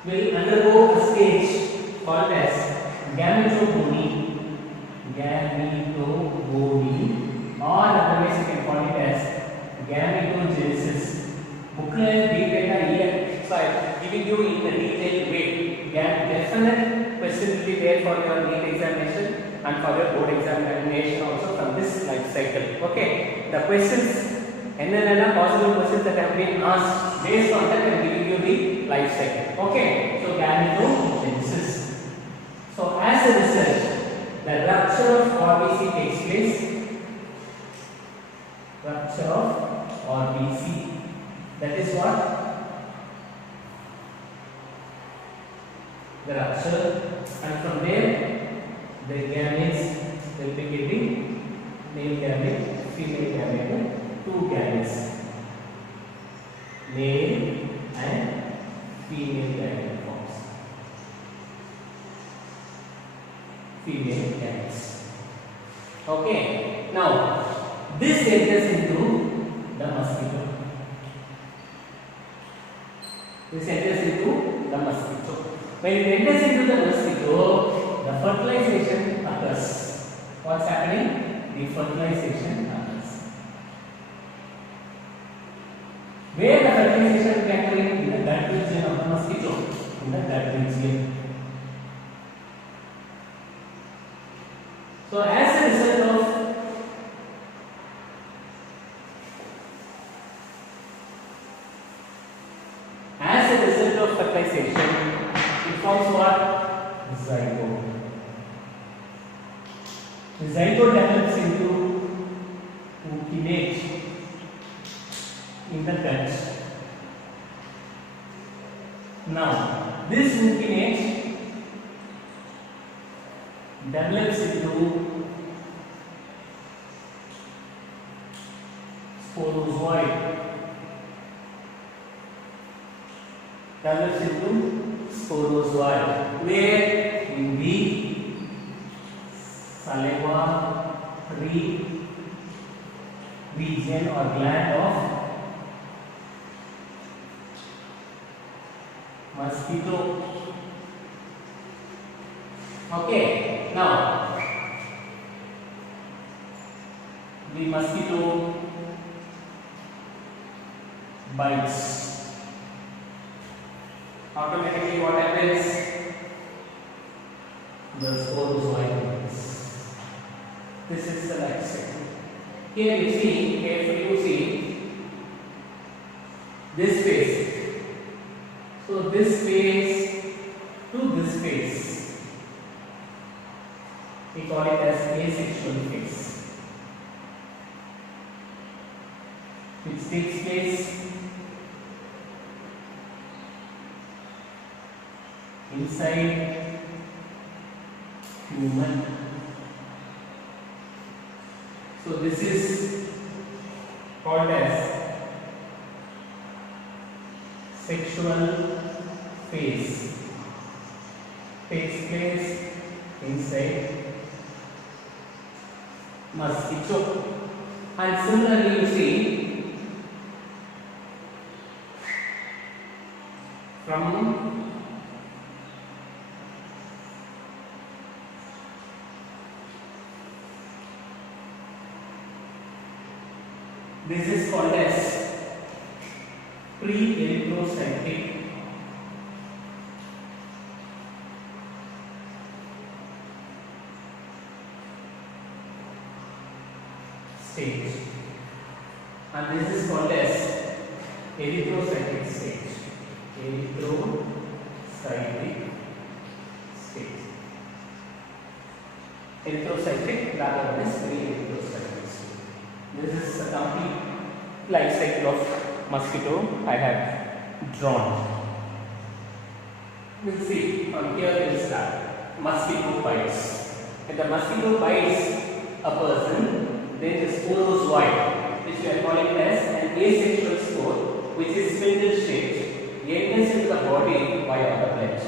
will undergo a stage called as gametogony, or otherwise you can call it as gametogenesis. Booklet data here. So I am giving you in a detailed way. Definite question will be there for your NEET examination and for your board examination also from this life cycle. Okay, the questions and then possible questions that have been asked, based on that I am giving you the life cycle. Okay, so gametogenesis. So as a result, the rupture of RBC takes place. Rupture of RBC. That is what? The rupture, and from there the gametes will be getting male gamete, female gamete, two gametes, male and female gamete forms. Female gametes. Okay. Now this enters into the mosquito. When it enters into the mosquito, the fertilization occurs. What's happening? The fertilization occurs. Where the fertilization is occurring? In the gut region of the mosquito. In the gut region. So as a result of fertilization, it forms what? Zygote. The zygote develops into ookinete in the gut. Now, this ookinete develops into sporozoid. Develops into sporozoid, where in the salivary region or gland of mosquito. Okay, now the mosquito bites. Automatically what happens? The sporozoite bites. This is the life cycle. Here you see, carefully you see this phase. So this phase to this phase, we call it as asexual phase, which takes place inside human. So this is called as sexual phase, takes place inside mosquito. And similarly you see from this is called as pre-erythrocytic stage, and this is called as erythrocytic stage. Erythrocytic stage. Erythrocytic rather than pre-erythrocytic stage. This is the complete life cycle of mosquito I have drawn. We'll see from here we'll start. Mosquito bites. If the mosquito bites a person, then the sporozoite, which we are calling as an asexual spore, which is spindle shaped, enters into the body via the blood.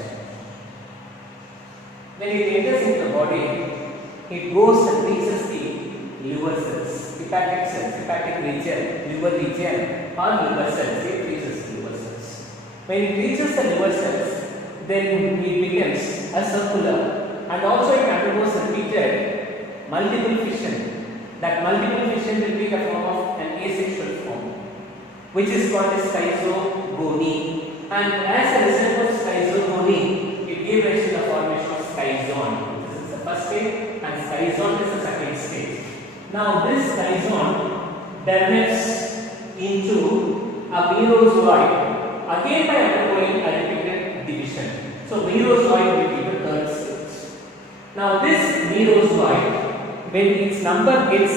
When it enters into the body, it goes and reaches the liver cells, hepatic cells, hepatic region, liver region, or liver cells. It reaches the liver cells. When it reaches the liver cells, then it becomes a circular, and also it undergoes repeated multiple fission. That multiple fission will be the form of an asexual form, which is called as schizogony. And as a result of schizogony, it gives rise to the formation of schizon. This is the first stage, and schizon is the second stage. Now this schizon develops into a merozoite, again by undergoing a repeated division. So merozoite will be the third stage. Now this merozoite, when its number gets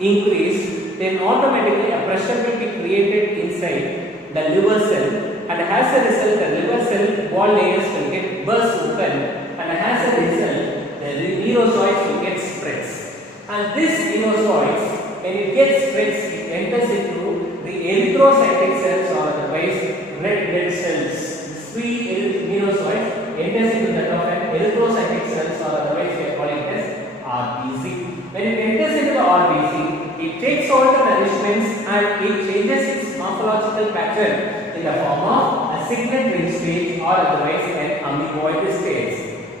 increased, then automatically a pressure will be created inside the liver cell, and as a result the liver cell wall layers will get burst open, and as a result the merozoites will get spreads. And this merozoites, when it gets spreads, it enters into the erythrocytic cells or otherwise red blood cells. This free merozoite enters into the of an erythrocytic cells or otherwise we are calling it as RBC. When it enters into the RBC, it takes all the nourishments and it changes its morphological pattern in the form of a signet ring stage or otherwise an amoeboid stage.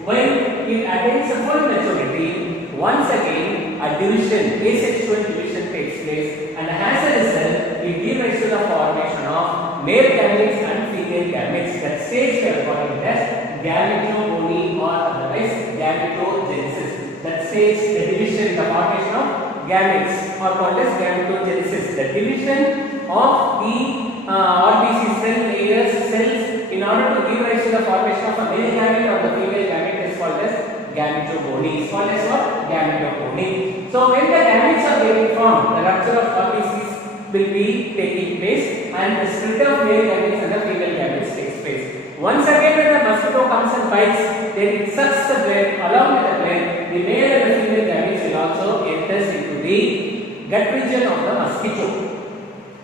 When it attains a full maturity, once again a division, asexual division takes place, and as a result, it gives rise to the formation of male gametes and female gametes. That stage we are calling it as gametogony or otherwise gametogenesis. That stage, the division, the formation of gametes or called as gametogenesis. The division of the RBC cell layers cells in order to give rise to the formation of a male gamete or the female gamete is called as gametogony. Is called as what? Gametogony. So when the gametes are getting formed, the rupture of RBCs will be taking place, and the split of male gametes and the female gametes takes place. Once again, when the mosquito comes and bites, then it sucks the blood. Along with the blood, the male and the female gametes will also enter into the gut region of the mosquito.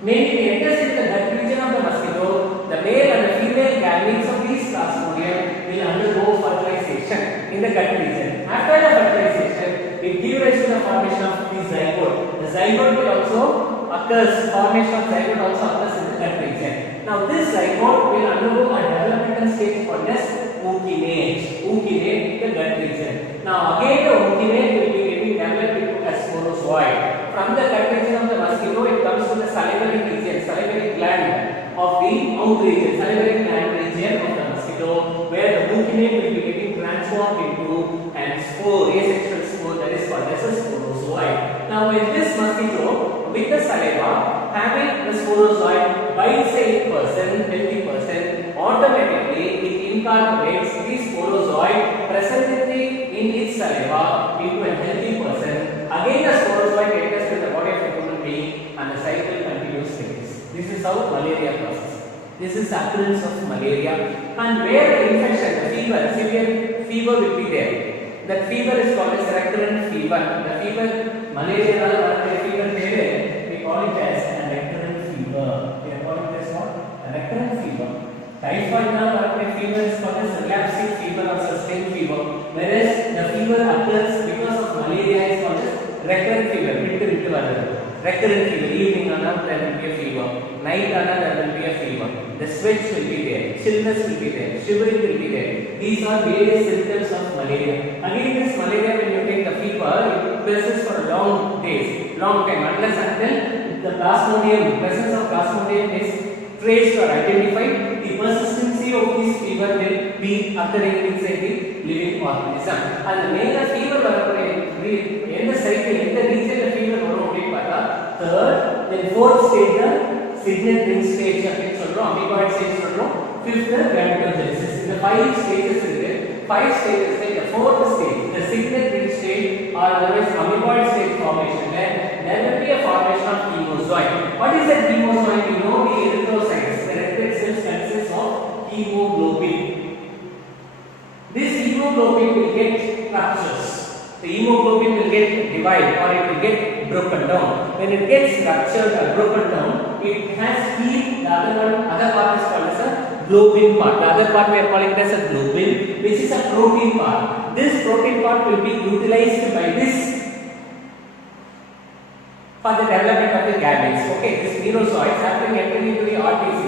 When it enters into the gut region of the mosquito, the male and the female gametes of these plasmodium will undergo fertilization in the gut region. After the fertilization, it gives rise to the formation of the zygote. The zygote will also occurs, formation of zygote also occurs in the gut region. Now this zygote will undergo a developmental stage called as ookinete. Ookinete, the gut region. Now again the ookinete will be getting developed into a sporozoid. From the gut region of the mosquito, it comes to the salivary region, salivary gland of the mouth region, salivary gland region of the mosquito, where the ookinete will be getting transformed into an spore, asexual spore, that is called as a sporozoid. Now when this mosquito with the saliva having the sporozoid bites a person, healthy person, automatically it incorporates the sporozoid presently in its saliva into a healthy person. Again the sporozoid enters in the body of a human being and the cycle continues like this. This is how malaria process. This is the occurrence of malaria, and where the infection, the fever, severe fever will be there. That fever is called as recurrent fever. The fever, malaria fever, we call it as a recurrent fever. We are calling it as what? A recurrent fever. Typhoid fever is called as relapsing fever or sustained fever. Whereas the fever occurs because of malaria is called as recurrent fever. Recurrent fever, evening there will be a fever, night there will be a fever. The sweats will be there, chillness will be there, shivering will be there. These are various symptoms of malaria. Again, this malaria, when you take the fever, it persists for long days, long time, unless until the plasmodium, presence of plasmodium is traced or identified. The persistency of this fever will be occurring inside the living organism. And the main fever in the cycle, in the region the fever third, then fourth stage the signet ring stage, amoeboid stage, fifth the gametogenesis. In the 5 stages is there. 5 stages like the fourth stage, the signet ring stage or otherwise amoeboid stage formation, where there will be a formation of chemozoid. What is that chemozoid? You know the erythrocytes. The red blood cells consist of hemoglobin. This hemoglobin will get ruptures. The hemoglobin will get divided or it will get broken down. When it gets ruptured or broken down, it has heme. The other part is called as a globin part. The other part we are calling it as a globin, which is a protein part. This protein part will be utilized by this for the development of the gametes. Okay, this merozoids after entering into the RTC,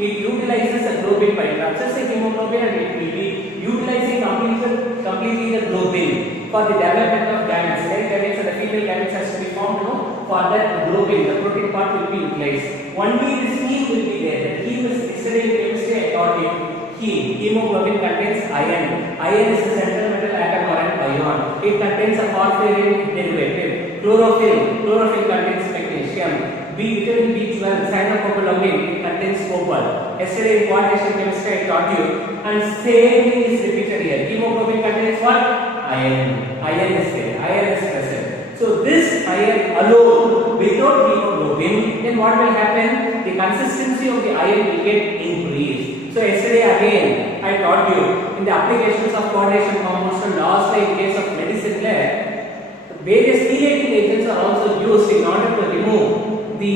it utilizes the globin part. It ruptures the hemoglobin and it will be utilizing completely the globin for the development of gametes. Male gametes and the female gametes has to be formed. For that globin, the protein part will be utilized. Only this heme will be there. The heme is yesterday in chemistry I taught you. Heme. Hemoglobin contains iron. Iron is a central metal atom or an ion. It contains a porphyrin derivative. Chlorophyll. Chlorophyll contains magnesium. Vitamin B12, cyanocobalamin, contains copper. Yesterday in quantitative chemistry I taught you, and same thing is repeated here. Hemoglobin contains what? Iron. Iron is there. Iron is present. So this iron alone, without hemoglobin, then what will happen? The consistency of the iron will get increased. So yesterday again I taught you in the applications of coordination compounds to last in case of medicine lab, various chelating agents are also used in order to remove the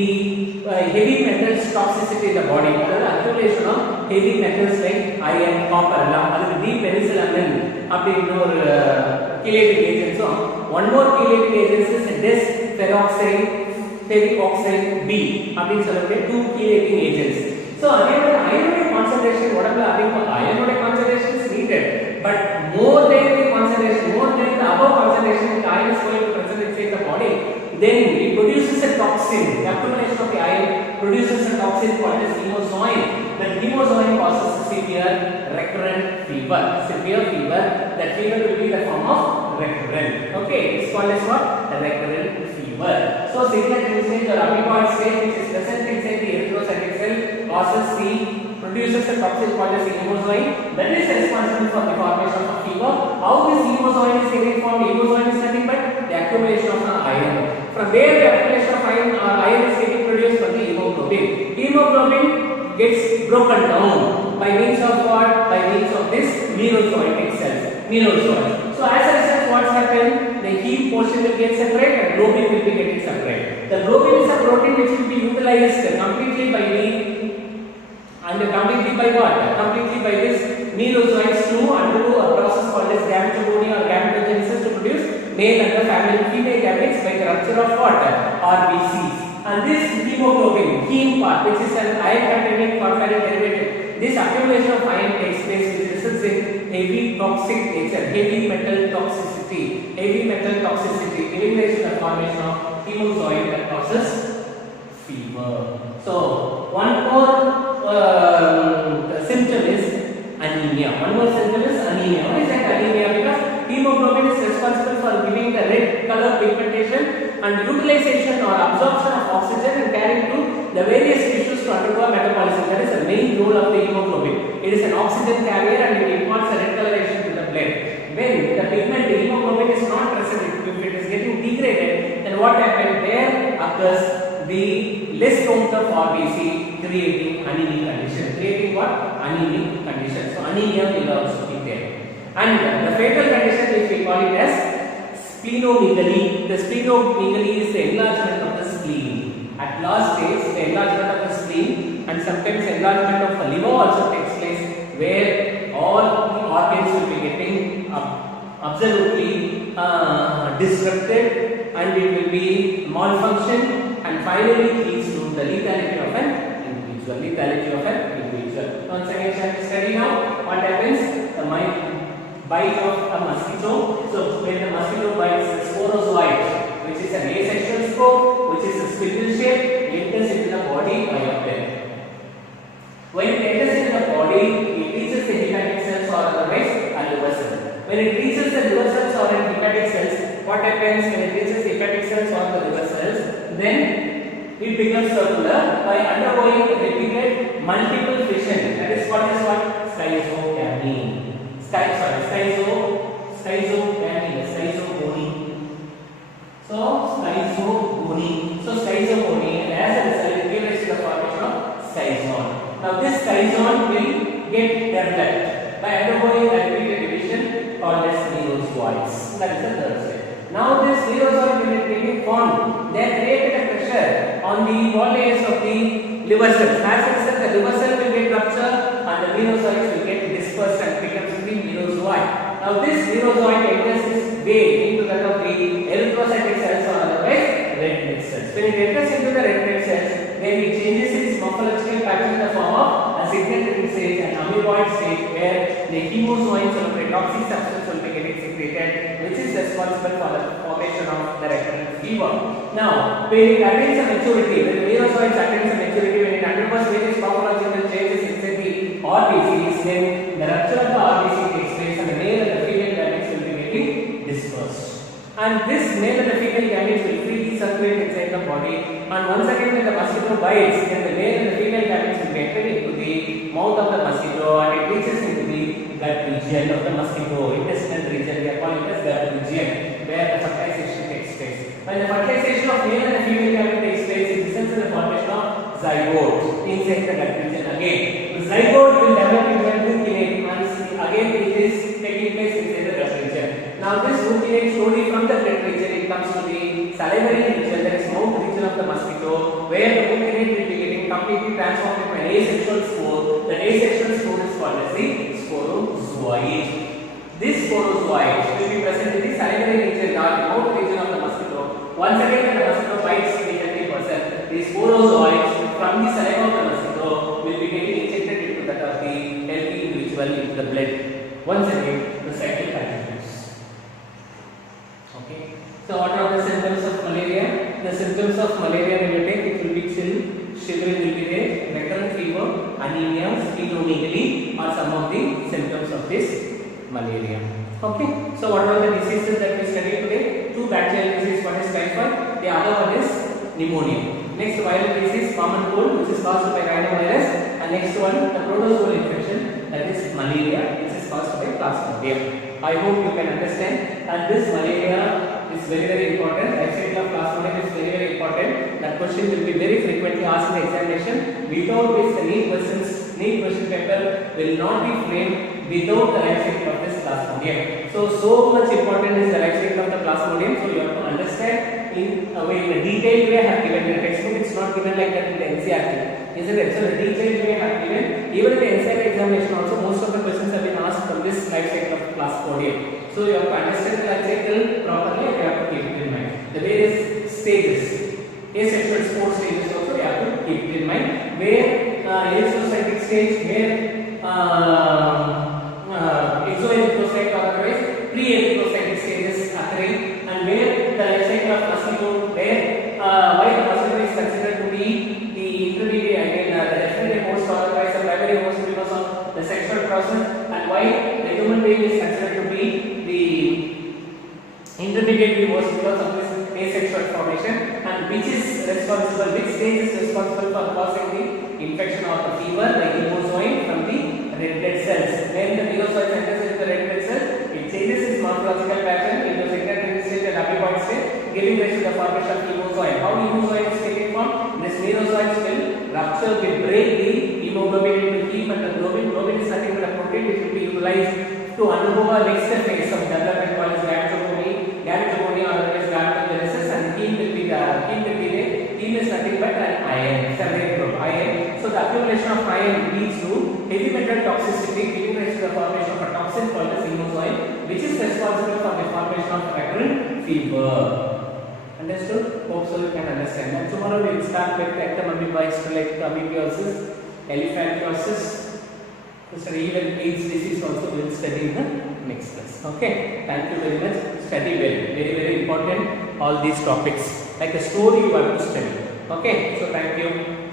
heavy metals toxicity in the body. Another accumulation of heavy metals like iron, copper, that is penicillin, chelating agents. So one more chelating agent is this ferric oxide B. Two chelating agents. So again the ionic concentration, whatever ionic concentration is needed, but more than the concentration, more than the above concentration, the iron is going to present inside the body. Then it produces a toxin. The accumulation of the iron produces a toxin called as hemozoin. That hemozoin causes severe recurrent fever. Severe fever. That fever will be the form of recurrent. Okay, it's called as what? A recurrent fever. So signet ring stage or amoeboid stage, which is present inside the erythrocytic cell, produces a toxin called as hemozoin. That is responsible for the formation of fever. How this hemozoin is getting formed? Hemozoin is nothing but the accumulation of iron. From there, the accumulation of iron is getting produced for the hemoglobin. Hemoglobin gets broken down by means of what? By means of this merozoitic cells. Merozoids. So as a result, what's happened? The heme portion will get separate and globin will be getting separate. The globin is a protein which will be utilized completely by this merozoids to undergo a process called as gametogony or gametogenesis to produce male and the female gametes by the rupture of what? RBCs. And this hemoglobin, heme part, which is an iron-containing phosphoric derivative, this accumulation of iron takes place, which results in heavy toxic nature, heavy metal toxicity, elimination of formation of hemozoid that causes fever. So one more symptom is anemia. What is anemia? Because hemoglobin is responsible for giving the red color pigmentation and utilization or absorption of oxygen and carrying to the various tissues to undergo metabolism. That is the main role of the hemoglobin. It is an oxygen carrier and it imparts a red coloration to the blood. When the pigment hemoglobin is not present, if it is getting degraded, then what happens? There occurs the less count of RBC, creating anemic condition. Creating what? Anemic condition. So anemia will also be there. And the fatal condition, which we call it as splenomegaly. The splenomegaly is the enlargement of the spleen. At last stage, the enlargement of the spleen, and sometimes enlargement of the liver also takes place, where all the organs will be getting absolutely disrupted, and it will be malfunction, and finally leads to the lethality of an individual. Once again, shall we study now what happens? The bite of a mosquito. So when the mosquito bites the sporozoite, which is an asexual spore, which is a spindle shape, enters into the body by a blood. When it enters into the body, it reaches the hepatic cells or otherwise a liver cell. When it reaches the liver cells or the hepatic cells, what happens when it reaches the hepatic cells or the liver cells? Then it becomes circular by undergoing repeated multiple fission. That is what schizogamy. Schizogony, and as a result, it gives the formation of schizon. Now, this schizon will get developed by undergoing a repeated division called as merozoites. That is the third step. Now, this merozoite, when it being formed, they created a pressure on the wall layers of the liver cells. As a result, the liver cell will get ruptured and the merozoites will get dispersed and becomes the merozoite. Now, this merozoite enters its way into that of the erythrocytic cells or otherwise red blood cells. When it enters into the red blood cells, then it changes its morphological pattern in the form of a signature stage and amoeboid stage, where the chemozoins or the toxic substance will be getting secreted, which is responsible for the formation of the recurrent fever. Now, when it attains a maturity, when the merozoites attains a maturity, when it undergoes various morphological changes inside the RBCs, then the rupture of the RBC takes place and the male and the female gametes will be getting dispersed. And this male and the female gametes will freely circulate inside the body, and once again when the mosquito bites, then the male and the female gametes will get into the mouth of the mosquito and it reaches into the gut region of the mosquito, intestinal region, we are calling it as gut region, where the fertilization takes place. When the fertilization of male and the female gamete takes place, it results in the formation of zygote inside the gut region again. The zygote will develop into a nucleate, and again it is taking place inside the gut region. Now this nucleate slowly from the gut region, it comes to the salivary region, that is mouth region of the mosquito, where the nucleate will be getting completely transformed into an asexual spore. The asexual spore is called as the sporozoite. This sporozoite will be present in the salivary region or the mouth region of the mosquito. Once again, when the mosquito bites the healthy person, the sporozoites from the saliva of the mosquito will be getting injected into that of the healthy individual into the blood. Once again, the cycle continues. Okay. So, what are the symptoms of malaria? The symptoms of malaria, when you take, it will be chill, shivering will be there, recurrent fever, anemia, splenomegaly are some of the symptoms of this malaria. Okay. So, what are the diseases that we studied today? Two bacterial diseases, one is typhoid, the other one is pneumonia. Next viral disease, common cold, which is caused by rhinovirus, and next one, the protozoal infection, that is malaria, which is caused by Plasmodium. I hope you can understand, and this malaria is very important. Life cycle of Plasmodium is very important. That question will be very frequently asked in the examination. Without this, the NEET question paper will not be framed without the life cycle of this Plasmodium. So much important is the life cycle of the Plasmodium. So you have to understand in a way, in a detailed way. I have given in the textbook. It's not given like that in the NCERT. Isn't it? So the detailed way I have given. Even in the NCERT examination also, most of the questions have been asked from this life cycle of Plasmodium. So you have to understand the life cycle properly and you have to keep it in mind. The various stages, asexual spore stage, stage where exoerythrocyte or otherwise pre-erythrocytic stages occurring, and where the life cycle of placebo, where why the placebo is considered to be the intermediate, the definite host or otherwise the primary host because of the sexual process, and why the human being is considered to be the intermediate host because of this asexual formation, and which stage is responsible for causing the infection or the fever, like hemozoin from the red blood cells. When the neozoid enters into the red blood cell, it changes its morphological pattern into secondary stage and amoeboid stage, giving rise to the formation of hemozoid. How hemozoid is taking form? This neozoids will rupture, will break the hemoglobin into heme and the globin. Globin is nothing but a protein which will be utilized to undergo a next phase of development called as gametogonia or otherwise gametogenesis, and heme will be the heme is nothing but an iron, ferrate group, iron. So the accumulation of iron leads to heavy metal toxicity, giving rise to the formation of a toxin called as hemozoin, which is responsible for the formation of recurrent fever. Understood? Hope so you can understand. And tomorrow we will start with ectoamoeboids like amoebiosis, elephantiasis. To study even AIDS disease also we will study in the next class. Okay. Thank you very much. Study well. Very, very important. All these topics. Like a story you have to study. Okay. So thank you.